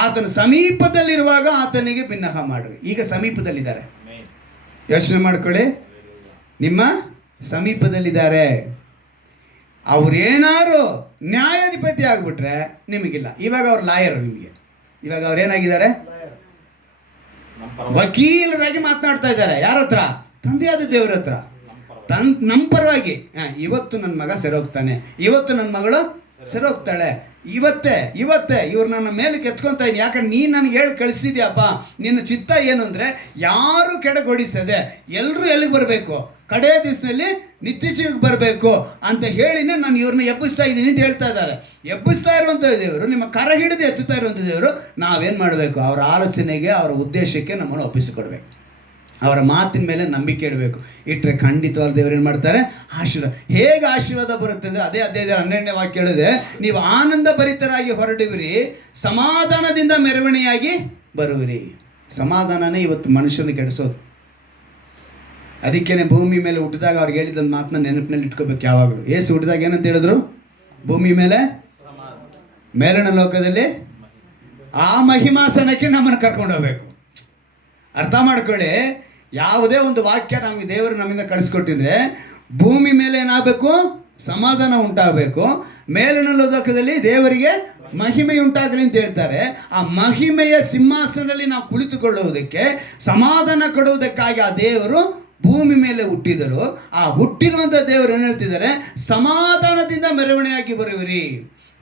ಆತನ ಸಮೀಪದಲ್ಲಿರುವಾಗ ಆತನಿಗೆ ಬಿನ್ನಹ ಮಾಡ್ರಿ. ಈಗ ಸಮೀಪದಲ್ಲಿದ್ದಾರೆ, ಯೋಚನೆ ಮಾಡ್ಕೊಳ್ಳಿ. ನಿಮ್ಮ ಸಮೀಪದಲ್ಲಿದ್ದಾರೆ. ಅವ್ರೇನಾರು ನ್ಯಾಯಾಧಿಪತಿ ಆಗ್ಬಿಟ್ರೆ ನಿಮಗಿಲ್ಲ. ಇವಾಗ ಅವ್ರು ಲಾಯರ್, ನಿಮಗೆ ಇವಾಗ ಅವ್ರು ಏನಾಗಿದ್ದಾರೆ? ವಕೀಲರಾಗಿ ಮಾತನಾಡ್ತಾ ಇದ್ದಾರೆ. ಯಾರ ಹತ್ರ? ತಂದೆಯಾದ ದೇವ್ರ ಹತ್ರ. ನಮ್ಮ ಪರವಾಗಿ. ಇವತ್ತು ನನ್ನ ಮಗ ಸೆರೋಗ್ತಾನೆ, ಇವತ್ತು ನನ್ನ ಮಗಳು ಸೆರೋಗ್ತಾಳೆ, ಇವತ್ತೇ ಇವ್ರು ನನ್ನ ಮೇಲೆ ಕೆತ್ಕೊತಾ ಇದ್ದೀನಿ. ಯಾಕಂದ್ರೆ ನೀನು ನನಗೆ ಹೇಳಿ ಕಳಿಸಿದ್ಯಪ್ಪ. ನಿನ್ನ ಚಿತ್ತ ಏನು ಅಂದರೆ ಯಾರು ಕೆಡಗೊಡಿಸದೆ ಎಲ್ಲರೂ ಎಲ್ಲಿಗೆ ಬರಬೇಕು? ಕಡೇ ದಿವಸದಲ್ಲಿ ನಿತ್ಯ ಜೀವಕ್ಕೆ ಬರಬೇಕು ಅಂತ ಹೇಳಿನೇ ನಾನು ಇವ್ರನ್ನ ಎಬ್ಬಿಸ್ತಾ ಇದ್ದೀನಿ ಅಂತ ಹೇಳ್ತಾ ಇದ್ದಾರೆ. ಎಬ್ಬಿಸ್ತಾ ಇರುವಂಥ ದೇವರು, ನಿಮ್ಮ ಕರ ಹಿಡಿದು ಎತ್ತುತ್ತಾ ಇರುವಂಥ ದೇವರು. ನಾವೇನು ಮಾಡಬೇಕು? ಅವರ ಆಲೋಚನೆಗೆ, ಅವರ ಉದ್ದೇಶಕ್ಕೆ ನಮ್ಮನ್ನು ಒಪ್ಪಿಸಿಕೊಡ್ಬೇಕು. ಅವರ ಮಾತಿನ ಮೇಲೆ ನಂಬಿಕೆ ಇಡಬೇಕು. ಇಟ್ಟರೆ ಖಂಡಿತವಾಗಿ ದೇವರು ಏನು ಮಾಡ್ತಾರೆ? ಆಶೀರ್ವಾದ. ಹೇಗೆ ಆಶೀರ್ವಾದ ಬರುತ್ತೆ ಅಂದರೆ ಅದೇ 12ನೇ ವಾಕ್ಯ ಹೇಳಿದೆ, ನೀವು ಆನಂದ ಭರಿತರಾಗಿ ಹೊರಡುವಿರಿ, ಸಮಾಧಾನದಿಂದ ಮೆರವಣಿಯಾಗಿ ಬರುವಿರಿ. ಸಮಾಧಾನನೇ ಇವತ್ತು ಮನುಷ್ಯನ ಕೆಡಿಸೋದು. ಅದಕ್ಕೇನೆ ಭೂಮಿ ಮೇಲೆ ಹುಟ್ಟಿದಾಗ ಅವ್ರಿಗೆ ಹೇಳಿದ ಮಾತನ್ನ ನೆನಪಿನಲ್ಲಿ ಇಟ್ಕೋಬೇಕು ಯಾವಾಗಲೂ. ಏಸು ಹುಟ್ಟಿದಾಗ ಏನಂತ ಹೇಳಿದ್ರು? ಭೂಮಿ ಮೇಲೆ, ಮೇಲಿನ ಲೋಕದಲ್ಲಿ ಆ ಮಹಿಮಾಸನಕ್ಕೆ ನಮ್ಮನ್ನು ಕರ್ಕೊಂಡು ಹೋಗ್ಬೇಕು. ಅರ್ಥ ಮಾಡ್ಕೊಳ್ಳಿ. ಯಾವುದೇ ಒಂದು ವಾಕ್ಯ ನಮಗೆ ದೇವರು ನಮ್ಮಿಂದ ಕಳಿಸ್ಕೊಟ್ಟಿದ್ರೆ ಭೂಮಿ ಮೇಲೆ ಏನಾಗಬೇಕು? ಸಮಾಧಾನ ಉಂಟಾಗಬೇಕು. ಮೇಲಿನ ಲೋಕದಲ್ಲಿ ದೇವರಿಗೆ ಮಹಿಮೆ ಉಂಟಾಗಲಿ ಅಂತ ಹೇಳ್ತಾರೆ. ಆ ಮಹಿಮೆಯ ಸಿಂಹಾಸನದಲ್ಲಿ ನಾವು ಕುಳಿತುಕೊಳ್ಳುವುದಕ್ಕೆ, ಸಮಾಧಾನ ಕೊಡುವುದಕ್ಕಾಗಿ ಆ ದೇವರು ಭೂಮಿ ಮೇಲೆ ಹುಟ್ಟಿದರು. ಆ ಹುಟ್ಟಿರುವಂಥ ದೇವರು ಏನು ಹೇಳ್ತಿದ್ದಾರೆ? ಸಮಾಧಾನದಿಂದ ಮೆರವಣಿಯಾಗಿ ಬರುವಿರಿ.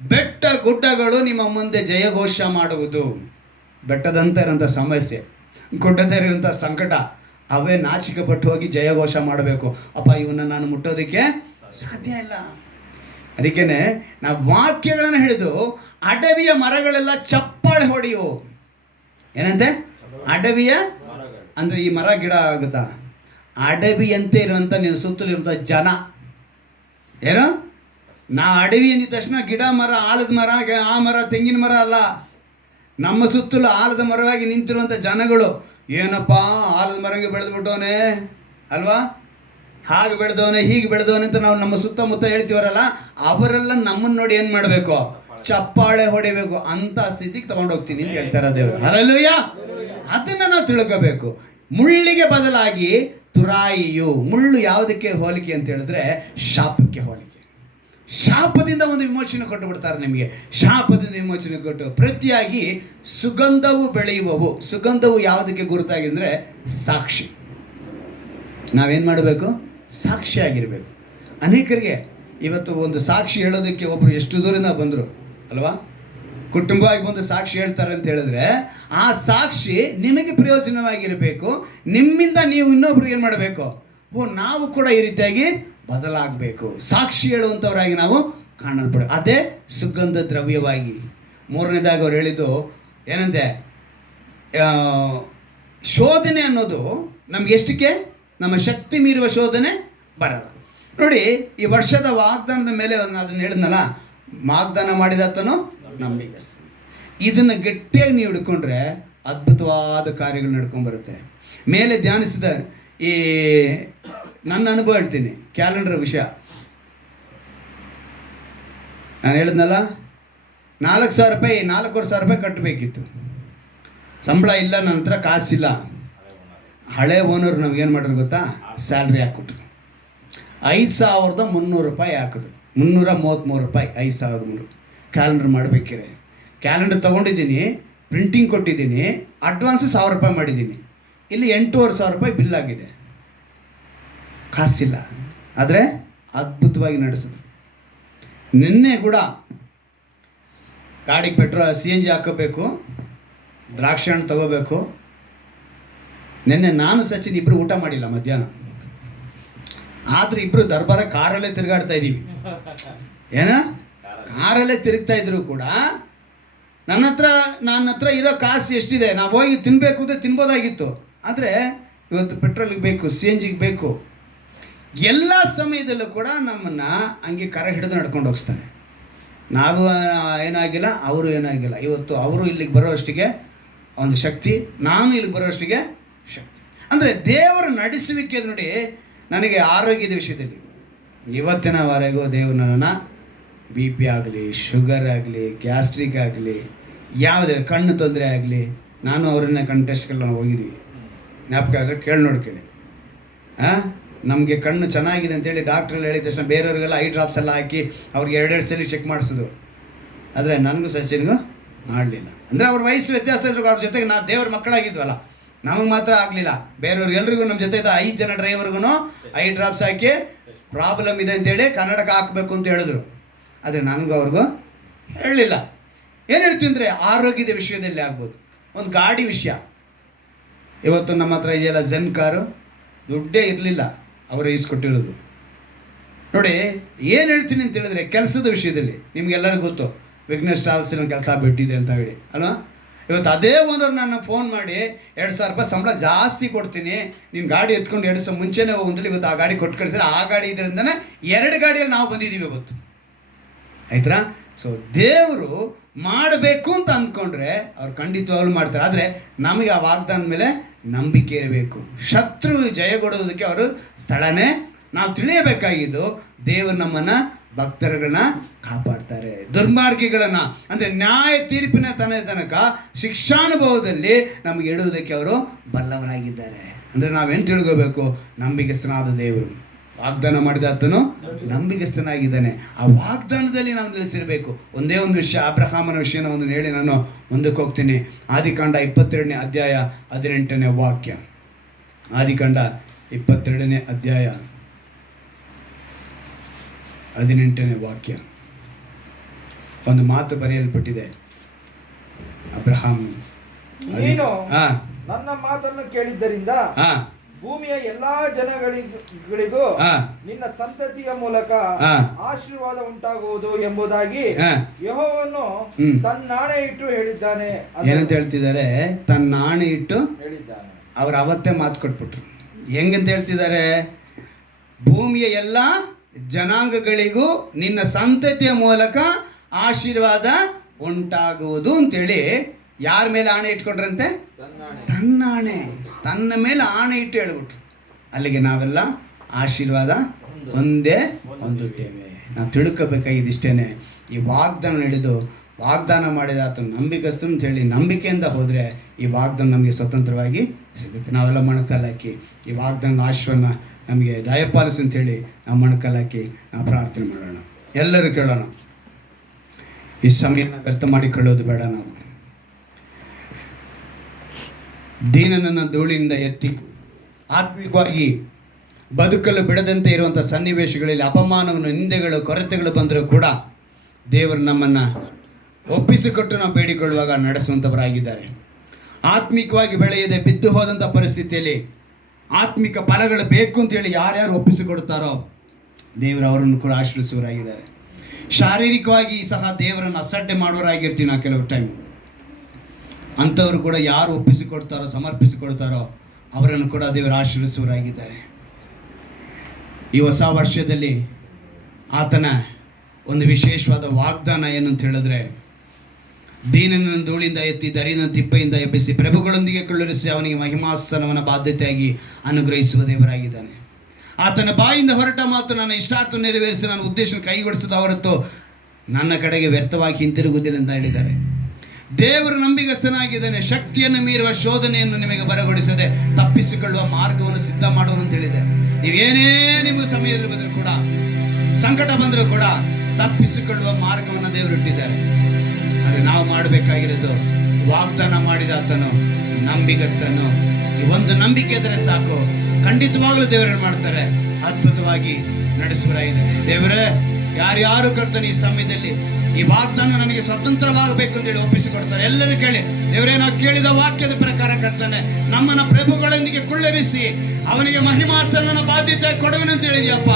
ಬೆಟ್ಟ ಗುಡ್ಡಗಳು ನಿಮ್ಮ ಮುಂದೆ ಜಯಘೋಷ ಮಾಡುವುದು. ಬೆಟ್ಟದಂತೆ ಇರೋಂಥ ಸಮಸ್ಯೆ, ಗುಡ್ಡದೇ ಇರುವಂಥ ಸಂಕಟ, ಅವೇ ನಾಚಿಕೆ ಪಟ್ಟು ಹೋಗಿ ಜಯಘೋಷ ಮಾಡಬೇಕು. ಅಪ್ಪ ಇವನ್ನ ನಾನು ಮುಟ್ಟೋದಕ್ಕೆ ಸಾಧ್ಯ ಇಲ್ಲ. ಅದಕ್ಕೇನೆ ನಾವು ವಾಕ್ಯಗಳನ್ನು ಹಿಡಿದು ಅಡವಿಯ ಮರಗಳೆಲ್ಲ ಚಪ್ಪಾಳೆ ಹೊಡೆಯು. ಏನಂತೆ? ಅಡವಿಯ ಅಂದರೆ ಈ ಮರ ಗಿಡ ಆಗುತ್ತಾ? ಅಡವಿಯಂತೆ ಇರುವಂಥ ನಿನ್ನ ಸುತ್ತಲಿರುವಂಥ ಜನ ಏನು? ನಾವು ಅಡವಿ ಅಂದಿದ ತಕ್ಷಣ ಗಿಡ ಮರ, ಆಲದ ಮರ, ಆ ಮರ, ತೆಂಗಿನ ಮರ ಅಲ್ಲ. ನಮ್ಮ ಸುತ್ತಲೂ ಆಲದ ಮರವಾಗಿ ನಿಂತಿರುವಂಥ ಜನಗಳು. ಏನಪ್ಪ ಆಲದ ಮರಗೆ ಬೆಳೆದ್ಬಿಟ್ಟವನೇ ಅಲ್ವಾ, ಹಾಗೆ ಬೆಳೆದವನೇ, ಹೀಗೆ ಬೆಳೆದವನೇ ಅಂತ ನಾವು ನಮ್ಮ ಸುತ್ತಮುತ್ತ ಹೇಳ್ತೀವರಲ್ಲ, ಅವರೆಲ್ಲ ನಮ್ಮನ್ನು ನೋಡಿ ಏನು ಮಾಡಬೇಕು? ಚಪ್ಪಾಳೆ ಹೊಡಿಬೇಕು. ಅಂಥ ಸ್ಥಿತಿಗೆ ತಗೊಂಡೋಗ್ತೀನಿ ಅಂತ ಹೇಳ್ತಾರೆ ದೇವರು. ಹಲ್ಲೆಲೂಯಾ. ಅದನ್ನು ನಾವು ತಿಳ್ಕೋಬೇಕು. ಮುಳ್ಳಿಗೆ ಬದಲಾಗಿ ತುರಾಯಿಯು. ಮುಳ್ಳು ಯಾವುದಕ್ಕೆ ಹೋಲಿಕೆ ಅಂತ ಹೇಳಿದ್ರೆ ಶಾಪಕ್ಕೆ ಹೋಲಿಕೆ. ಶಾಪದಿಂದ ಒಂದು ವಿಮೋಚನೆ ಕೊಟ್ಟು ಬಿಡ್ತಾರೆ ನಿಮಗೆ. ಶಾಪದಿಂದ ವಿಮೋಚನೆ ಕೊಟ್ಟು ಪ್ರತಿಯಾಗಿ ಸುಗಂಧವು ಬೆಳೆಯುವವು. ಸುಗಂಧವು ಯಾವುದಕ್ಕೆ ಗುರುತಾಗಿ ಅಂದರೆ ಸಾಕ್ಷಿ. ನಾವೇನು ಮಾಡಬೇಕು? ಸಾಕ್ಷಿಯಾಗಿರಬೇಕು. ಅನೇಕರಿಗೆ ಇವತ್ತು ಒಂದು ಸಾಕ್ಷಿ ಹೇಳೋದಕ್ಕೆ ಒಬ್ಬರು ಎಷ್ಟು ದೂರದಿಂದ ಬಂದರು ಅಲ್ವಾ? ಕುಟುಂಬವಾಗಿ ಬಂದು ಸಾಕ್ಷಿ ಹೇಳ್ತಾರೆ ಅಂತ ಹೇಳಿದ್ರೆ ಆ ಸಾಕ್ಷಿ ನಿಮಗೆ ಪ್ರಯೋಜನವಾಗಿರಬೇಕು. ನಿಮ್ಮಿಂದ ನೀವು ಇನ್ನೊಬ್ರು ಏನು ಮಾಡಬೇಕು? ನಾವು ಕೂಡ ಈ ರೀತಿಯಾಗಿ ಬದಲಾಗಬೇಕು. ಸಾಕ್ಷಿ ಹೇಳುವಂಥವರಾಗಿ ನಾವು ಕಾಣಲ್ಪಡ, ಅದೇ ಸುಗಂಧ ದ್ರವ್ಯವಾಗಿ. ಮೂರನೇದಾಗಿ ಅವ್ರು ಹೇಳಿದ್ದು ಏನಂತೆ, ಶೋಧನೆ ಅನ್ನೋದು ನಮ್ಗೆ ಎಷ್ಟಕ್ಕೆ, ನಮ್ಮ ಶಕ್ತಿ ಮೀರುವ ಶೋಧನೆ ಬರಲ್ಲ. ನೋಡಿ, ಈ ವರ್ಷದ ವಾಗ್ದಾನದ ಮೇಲೆ ಅದನ್ನು ಹೇಳಿದ್ನಲ್ಲ, ವಾಗ್ದಾನ ಮಾಡಿದಾತನು ನಂಬಿಕೆ. ಇದನ್ನು ಗಟ್ಟಿಯಾಗಿ ನೀವು ಹಿಡ್ಕೊಂಡ್ರೆ ಅದ್ಭುತವಾದ ಕಾರ್ಯಗಳು ನಡ್ಕೊಂಡ್ಬರುತ್ತೆ. ಮೇಲೆ ಧ್ಯಾನಿಸಿದ ಈ ನನ್ನ ಅನುಭವ ಹೇಳ್ತೀನಿ, ಕ್ಯಾಲೆಂಡರ್ ವಿಷಯ. ನಾನು ಹೇಳಿದ್ನಲ್ಲ, 4,000 ರೂಪಾಯಿ, 4,500 ರೂಪಾಯಿ ಕಟ್ಟಬೇಕಿತ್ತು. ಸಂಬಳ ಇಲ್ಲ, ನನ್ನ ಹತ್ರ ಕಾಸಿಲ್ಲ. ಹಳೆ ಓನರ್ ನಮಗೇನು ಮಾಡಿದ್ರು ಗೊತ್ತಾ, ಸ್ಯಾಲ್ರಿ ಹಾಕ್ಕೊಟ್ರು. 5,300 ರೂಪಾಯಿ ಹಾಕಿದ್ರು. 333 ರೂಪಾಯಿ, 5,300. ಕ್ಯಾಲೆಂಡರ್ ಮಾಡಬೇಕಿರೆ ಕ್ಯಾಲೆಂಡರ್ ತೊಗೊಂಡಿದ್ದೀನಿ, ಪ್ರಿಂಟಿಂಗ್ ಕೊಟ್ಟಿದ್ದೀನಿ, ಅಡ್ವಾನ್ಸ್ 1,000 ರೂಪಾಯಿ ಮಾಡಿದ್ದೀನಿ. ಇಲ್ಲಿ 8,500 ರೂಪಾಯಿ ಬಿಲ್ ಆಗಿದೆ. ಕಾಸಿಲ್ಲ, ಆದರೆ ಅದ್ಭುತವಾಗಿ ನಡೆಸಿದ್ರು. ನಿನ್ನೆ ಕೂಡ ಗಾಡಿಗೆ ಪೆಟ್ರೋಲ್ CNG ಹಾಕೋಬೇಕು, ದ್ರಾಕ್ಷಿ ಹಣ್ಣು ತಗೋಬೇಕು. ನಿನ್ನೆ ನಾನು ಸಚಿನ್ ಇಬ್ಬರು ಊಟ ಮಾಡಿಲ್ಲ ಮಧ್ಯಾಹ್ನ, ಆದರೆ ಇಬ್ಬರು ದರ್ಬಾರ ಕಾರಲ್ಲೇ ತಿರುಗಾಡ್ತಾ ಇದ್ದೀವಿ. ಕಾರಲ್ಲೇ ತಿರುಗ್ತಾ ಇದ್ರು ಕೂಡ ನನ್ನ ಹತ್ರ ಇರೋ ಕಾಸು ಎಷ್ಟಿದೆ, ನಾವು ಹೋಗಿ ತಿನ್ನಬೇಕು ಅಂದರೆ ತಿನ್ಬೋದಾಗಿತ್ತು. ಆದರೆ ಇವತ್ತು ಪೆಟ್ರೋಲಿಗೆ ಬೇಕು, CNGಗೆ ಬೇಕು. ಎಲ್ಲ ಸಮಯದಲ್ಲೂ ಕೂಡ ನಮ್ಮನ್ನು ಹಂಗೆ ಕರ ಹಿಡಿದು ನಡ್ಕೊಂಡು ಹೋಗಿಸ್ತಾನೆ. ನಾವು ಏನಾಗಿಲ್ಲ, ಅವರು ಏನಾಗಿಲ್ಲ. ಇವತ್ತು ಅವರು ಇಲ್ಲಿಗೆ ಬರೋಷ್ಟಿಗೆ ಒಂದು ಶಕ್ತಿ, ನಾನು ಇಲ್ಲಿಗೆ ಬರೋಷ್ಟಿಗೆ ಶಕ್ತಿ. ಅಂದರೆ ದೇವರ ನಡೆಸುವಿಕೆ ನೋಡಿ. ನನಗೆ ಆರೋಗ್ಯದ ವಿಷಯದಲ್ಲಿ ಇವತ್ತಿನವರೆಗೂ ದೇವರು ನನ್ನನ್ನು BP ಆಗಲಿ, ಶುಗರ್ ಆಗಲಿ, ಗ್ಯಾಸ್ಟ್ರಿಕ್ ಆಗಲಿ, ಯಾವುದೇ ಕಣ್ಣು ತೊಂದರೆ ಆಗಲಿ, ನಾನು ಅವರನ್ನ ಕಣ್ಣು ಟೆಸ್ಟ್ಗೆಲ್ಲ ಹೋಗಿದ್ದೀವಿ. ಜ್ಞಾಪಕ ಆದರೆ ಕೇಳಿ. ನಮಗೆ ಕಣ್ಣು ಚೆನ್ನಾಗಿದೆ ಅಂತೇಳಿ ಡಾಕ್ಟ್ರಲ್ಲಿ ಹೇಳಿದ ತಕ್ಷಣ ಬೇರೆಯವ್ರಿಗೆಲ್ಲ ಐ ಡ್ರಾಪ್ಸ್ ಎಲ್ಲ ಹಾಕಿ ಅವ್ರಿಗೆ 2 ಸಲ ಚೆಕ್ ಮಾಡಿಸಿದ್ರು. ಆದರೆ ನನಗೂ ಸಚಿನ್ಗೂ ಮಾಡಲಿಲ್ಲ. ಅಂದರೆ ಅವ್ರ ವಯಸ್ಸು ವ್ಯತ್ಯಾಸ ಇದ್ರು, ಅವ್ರ ಜೊತೆಗೆ ನಾವು ದೇವ್ರ ಮಕ್ಕಳಾಗಿದ್ವಲ್ಲ, ನಮಗೆ ಮಾತ್ರ ಆಗಲಿಲ್ಲ. ಬೇರೆಯವ್ರಿಗೆ ಎಲ್ರಿಗೂ ನಮ್ಮ ಜೊತೆ 5 ಜನ ಡ್ರೈವರ್ಗೂ ಐ ಡ್ರಾಪ್ಸ್ ಹಾಕಿ ಪ್ರಾಬ್ಲಮ್ ಇದೆ ಅಂತೇಳಿ ಕನ್ನಡಕ ಹಾಕಬೇಕು ಅಂತ ಹೇಳಿದ್ರು. ಆದರೆ ನನಗೂ ಅವ್ರಿಗೂ ಹೇಳಲಿಲ್ಲ. ಏನು ಹೇಳ್ತೀವಿ ಅಂದರೆ ಆರೋಗ್ಯದ ವಿಷಯದಲ್ಲಿ ಆಗ್ಬೋದು. ಒಂದು ಗಾಡಿ ವಿಷಯ, ಇವತ್ತು ನಮ್ಮ ಹತ್ರ ಇದೆಯಲ್ಲ ಝೆನ್ ಕಾರು, ದುಡ್ಡೇ ಇರಲಿಲ್ಲ, ಅವರೇ ಈಸ್ಕೊಟ್ಟಿರೋದು. ನೋಡಿ, ಏನು ಹೇಳ್ತೀನಿ ಅಂತ ಹೇಳಿದ್ರೆ ಕೆಲಸದ ವಿಷಯದಲ್ಲಿ ನಿಮಗೆಲ್ಲರಿಗೂ ಗೊತ್ತು, ವಿಘ್ನೇಶ್ ಟ್ರಾವೆಲ್ಸಿನ ಕೆಲಸ ಬಿಟ್ಟಿದೆ ಅಂತ ಹೇಳಿ ಅಲ್ವಾ. ಇವತ್ತು ಅದೇ ಓನರ್ ನನ್ನ ಫೋನ್ ಮಾಡಿ 2,000 ರೂಪಾಯಿ ಸಂಬಳ ಜಾಸ್ತಿ ಕೊಡ್ತೀನಿ, ನೀನು ಗಾಡಿ ಎತ್ಕೊಂಡು 2 ದಿವಸ ಮುಂಚೆನೇ ಹೋಗಂತೇಳಿ ಇವತ್ತು ಆ ಗಾಡಿ ಕೊಟ್ಟು ಕಳಿಸಿದ್ರೆ, ಆ ಗಾಡಿ ಇದರಿಂದನೇ 2 ಗಾಡಿಯಲ್ಲಿ ನಾವು ಬಂದಿದ್ದೀವಿ ಇವತ್ತು. ಆಯ್ತಾ? ಸೊ ದೇವರು ಮಾಡಬೇಕು ಅಂತ ಅಂದ್ಕೊಂಡ್ರೆ ಅವ್ರು ಖಂಡಿತವಾಗ್ಲೂ ಮಾಡ್ತಾರೆ. ಆದರೆ ನಮಗೆ ಆ ವಾಗ್ದಾನದ ಮೇಲೆ ನಂಬಿಕೆ ಇರಬೇಕು. ಶತ್ರು ಜಯಗೊಡೋದಕ್ಕೆ ಅವರು ಸ್ಥಳನೇ ನಾವು ತಿಳಿಯಬೇಕಾಗಿದ್ದು, ದೇವರು ನಮ್ಮನ್ನು, ಭಕ್ತರುಗಳನ್ನ ಕಾಪಾಡ್ತಾರೆ. ದುರ್ಮಾರ್ಗಿಗಳನ್ನು ಅಂದರೆ ನ್ಯಾಯ ತೀರ್ಪಿನ ತನಕ ಶಿಕ್ಷಾನುಭವದಲ್ಲಿ ನಮಗೆ ಇಡುವುದಕ್ಕೆ ಅವರು ಬಲ್ಲವರಾಗಿದ್ದಾರೆ. ಅಂದರೆ ನಾವೇನು ತಿಳ್ಕೋಬೇಕು, ನಂಬಿಕೆಸ್ತನಾದ ದೇವರು, ವಾಗ್ದಾನ ಮಾಡಿದ ಆತನು ನಂಬಿಕೆಸ್ತನಾಗಿದ್ದಾನೆ. ಆ ವಾಗ್ದಾನದಲ್ಲಿ ನಾವು ನಿಲ್ಲಿಸಿರಬೇಕು. ಒಂದೇ ಒಂದು ವಿಷಯ, ಅಬ್ರಹಾಮನ ವಿಷಯನ ಒಂದು ಹೇಳಿ ನಾನು ಮುಂದಕ್ಕೆ ಹೋಗ್ತೀನಿ. ಆದಿಕಾಂಡ 22ನೇ ಅಧ್ಯಾಯ 18ನೇ ವಾಕ್ಯ. ಆದಿಕಾಂಡ 22ನೇ ಅಧ್ಯಾಯ 18ನೇ ವಾಕ್ಯ. ಒಂದು ಮಾತು ಬರೆಯಲ್ಪಟ್ಟಿದೆ. ಅಬ್ರಹಾಂ, ನೀನು ನನ್ನ ಮಾತನ್ನು ಕೇಳಿದ್ದರಿಂದ ಭೂಮಿಯ ಎಲ್ಲಾ ಜನಗಳಿಗೂ ನಿನ್ನ ಸಂತತಿಯ ಮೂಲಕ ಆಶೀರ್ವಾದ ಉಂಟಾಗುವುದು ಎಂಬುದಾಗಿ ಯೆಹೋವನು ತನ್ನಾಣೆ ಇಟ್ಟು ಹೇಳಿದ್ದಾನೆ. ಏನಂತ ಹೇಳ್ತಿದ್ದಾರೆ? ತನ್ನಾಣೆ ಇಟ್ಟು ಹೇಳಿದ್ದಾನೆ. ಅವ್ರು ಅವತ್ತೇ ಮಾತು ಕೊಟ್ಬಿಟ್ರು. ಹೆಂಗಂತ ಹೇಳ್ತಿದ್ದಾರೆ? ಭೂಮಿಯ ಎಲ್ಲ ಜನಾಂಗಗಳಿಗೂ ನಿನ್ನ ಸಂತತಿಯ ಮೂಲಕ ಆಶೀರ್ವಾದ ಉಂಟಾಗುವುದು ಅಂತೇಳಿ ಯಾರ ಮೇಲೆ ಆಣೆ ಇಟ್ಕೊಂಡ್ರಂತೆ? ತನ್ನಾಣೆ, ತನ್ನ ಮೇಲೆ ಆಣೆ ಇಟ್ಟು ಹೇಳ್ಬಿಟ್ರು. ಅಲ್ಲಿಗೆ ನಾವೆಲ್ಲ ಆಶೀರ್ವಾದ ಒಂದೇ ಹೊಂದುತ್ತೇವೆ. ನಾವು ತಿಳ್ಕೋಬೇಕಾಗಿದ್ದಿಷ್ಟೇ. ಈ ವಾಗ್ದಾನ ಹಿಡಿದು ವಾಗ್ದಾನ ಮಾಡಿದ ಆತನು ನಂಬಿಕಸ್ತು ಅಂತ ಹೇಳಿ ನಂಬಿಕೆಯಿಂದ ಹೋದರೆ ಈ ವಾಗ್ದಾನ ನಮಗೆ ಸ್ವತಂತ್ರವಾಗಿ ಸಿಗುತ್ತೆ. ನಾವೆಲ್ಲ ಮೊಣಕಾಲಾಕಿ ಈ ವಾಗ್ದಾನದ ಆಶ್ವನ್ನ ನಮಗೆ ದಯಪಾಲಿಸು ಅಂತೇಳಿ ನಾವು ಮೊಣಕಾಲಾಕಿ ನಾವು ಪ್ರಾರ್ಥನೆ ಮಾಡೋಣ. ಎಲ್ಲರೂ ಕೇಳೋಣ. ಈ ಸಮಯನ ವ್ಯರ್ಥ ಮಾಡಿಕೊಳ್ಳೋದು ಬೇಡ. ನಾವು ದೀನನನ್ನು ಧೂಳಿನಿಂದ ಎತ್ತಿ ಆತ್ಮಿಕವಾಗಿ ಬದುಕಲು ಬಿಡದಂತೆ ಇರುವಂಥ ಸನ್ನಿವೇಶಗಳಲ್ಲಿ ಅಪಮಾನವನ್ನು, ನಿಂದೆಗಳು, ಕೊರತೆಗಳು ಬಂದರೂ ಕೂಡ ದೇವರು ನಮ್ಮನ್ನು ಒಪ್ಪಿಸಿಕೊಟ್ಟು ನಾವು ಬೇಡಿಕೊಳ್ಳುವಾಗ ನಡೆಸುವಂಥವರಾಗಿದ್ದಾರೆ. ಆತ್ಮಿಕವಾಗಿ ಬೆಳೆಯದೆ ಬಿದ್ದು ಹೋದಂಥ ಪರಿಸ್ಥಿತಿಯಲ್ಲಿ ಆತ್ಮಿಕ ಫಲಗಳು ಬೇಕು ಅಂತೇಳಿ ಯಾರ್ಯಾರು ಒಪ್ಪಿಸಿಕೊಡ್ತಾರೋ ದೇವರು ಅವರನ್ನು ಕೂಡ ಆಶೀರ್ವಿಸುವರಾಗಿದ್ದಾರೆ. ಶಾರೀರಿಕವಾಗಿ ಸಹ ದೇವರನ್ನು ಅಸಡ್ಡೆ ಮಾಡುವರಾಗಿರ್ತೀವಿ ನಾವು ಕೆಲವು ಟೈಮ್. ಅಂಥವರು ಕೂಡ ಯಾರು ಒಪ್ಪಿಸಿಕೊಡ್ತಾರೋ ಸಮರ್ಪಿಸಿಕೊಡ್ತಾರೋ ಅವರನ್ನು ಕೂಡ ದೇವರು ಆಶೀರ್ವಿಸುವರಾಗಿದ್ದಾರೆ. ಈ ಹೊಸ ವರ್ಷದಲ್ಲಿ ಆತನ ಒಂದು ವಿಶೇಷವಾದ ವಾಗ್ದಾನ ಏನಂತ ಹೇಳಿದ್ರೆ, ದೀನನನ್ನು ಧೂಳಿಂದ ಎತ್ತಿ ದರಿನ ತಿಪ್ಪೆಯಿಂದ ಎಬ್ಬಿಸಿ ಪ್ರಭುಗಳೊಂದಿಗೆ ಕುಳ್ಳಿರಿಸಿ ಅವನಿಗೆ ಮಹಿಮಾಸನವನ್ನು ಬಾಧ್ಯತೆಯಾಗಿ ಅನುಗ್ರಹಿಸುವ ದೇವರಾಗಿದ್ದಾನೆ. ಆತನ ಬಾಯಿಂದ ಹೊರಟ ಮಾತು ನನ್ನ ಇಷ್ಟಾರ್ಥ ನೆರವೇರಿಸಿ ನನ್ನ ಉದ್ದೇಶ ಕೈಗೊಳಿಸಿದ ಹೊರತು ನನ್ನ ಕಡೆಗೆ ವ್ಯರ್ಥವಾಗಿ ಹಿಂತಿರುಗುವುದಿಲ್ಲ ಅಂತ ಹೇಳಿದ್ದಾರೆ. ದೇವರು ನಂಬಿಗಸ್ತನಾಗಿದ್ದಾನೆ. ಶಕ್ತಿಯನ್ನು ಮೀರುವ ಶೋಧನೆಯನ್ನು ನಿಮಗೆ ಬರಗೊಡಿಸದೆ ತಪ್ಪಿಸಿಕೊಳ್ಳುವ ಮಾರ್ಗವನ್ನು ಸಿದ್ಧ ಮಾಡುವನು ಅಂತ ಹೇಳಿದೆ. ನೀವೇನೇ ನಿಮಗೆ ಸಮಯದಲ್ಲಿ ಬಂದರೂ ಕೂಡ, ಸಂಕಟ ಬಂದರೂ ಕೂಡ ತಪ್ಪಿಸಿಕೊಳ್ಳುವ ಮಾರ್ಗವನ್ನು ದೇವರು ಇಟ್ಟಿದ್ದಾರೆ. ಆದರೆ ನಾವು ಮಾಡಬೇಕಾಗಿರೋದು, ವಾಗ್ದಾನ ಮಾಡಿದ ಆತನು ನಂಬಿಗಸ್ತನು. ಈ ಒಂದು ನಂಬಿಕೆ ಇದ್ದರೆ ಸಾಕು, ಖಂಡಿತವಾಗಲೂ ದೇವರನ್ನು ಮಾಡ್ತಾರೆ, ಅದ್ಭುತವಾಗಿ ನಡೆಸುವರಾಗಿದ್ದಾರೆ. ದೇವರೇ, ಯಾರ್ಯಾರು ಕರ್ತನೆ ಈ ಸಮಯದಲ್ಲಿ ಈ ವಾಗ್ದಾನ ನನಗೆ ಸ್ವತಂತ್ರವಾಗಬೇಕು ಅಂತೇಳಿ ಒಪ್ಪಿಸಿಕೊಡ್ತಾರೆ, ಎಲ್ಲರೂ ಕೇಳಿ, ದೇವರೇ, ನಾವು ಕೇಳಿದ ವಾಕ್ಯದ ಪ್ರಕಾರ ಕರ್ತನೆ ನಮ್ಮನ್ನ ಪ್ರಭುಗಳೊಂದಿಗೆ ಕುಳ್ಳಿರಿಸಿ ಅವನಿಗೆ ಮಹಿಮಾಸನ ಬಾಧ್ಯತೆ ಕೊಡುವೆನು ಅಂತ ಹೇಳಿದ್ಯಪ್ಪ.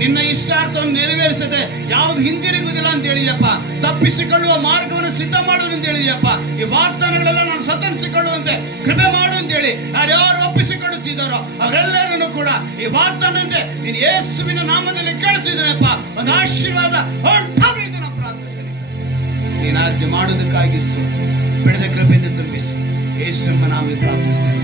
ನಿನ್ನ ಇಷ್ಟಾರ್ಥವನ್ನು ನೆರವೇರಿಸದೆ ಯಾವುದು ಹಿಂದಿರುಗುವುದಿಲ್ಲ ಅಂತ ಹೇಳಿದ್ಯಪ್ಪ. ತಪ್ಪಿಸಿಕೊಳ್ಳುವ ಮಾರ್ಗವನ್ನು ಸಿದ್ಧ ಮಾಡುವುದು ಅಂತ ಹೇಳಿದ್ಯಪ್ಪ. ಈ ವಾಗ್ದಾನಗಳೆಲ್ಲ ನಾನು ಸ್ವತಂತ್ರಿಸಿಕೊಳ್ಳುವಂತೆ ಕೃಪೆ ಮಾಡು ಅಂತೇಳಿ ಯಾರ್ಯಾರು ಒಪ್ಪಿಸಿಕೊಡುತ್ತಿದ್ದಾರೋ ಅವರೆಲ್ಲರನ್ನು ಕೂಡ ಈ ವಾಗ್ದಾನಂತೆ ನೀನು ಯೇಸುವಿನ ನಾಮದಲ್ಲಿ ಕೇಳುತ್ತಿದ್ದೇನೆಪ್ಪ. ಒಂದು ಆಶೀರ್ವಾದ ಹೊರಟಾಗಿದೆ. ನಾವು ಪ್ರಾರ್ಥಿಸ್ತೇನೆ, ನೀನು ಆಜ್ಞೆ ಮಾಡುವುದಕ್ಕಾಗಿ ಬಿಡದ ಕೃಪೆಯಿಂದ ತುಂಬಿಸಿ ಯೇಸುವಿನ ನಾಮದಲ್ಲಿ ಪ್ರಾರ್ಥಿಸ್ತೇನೆ.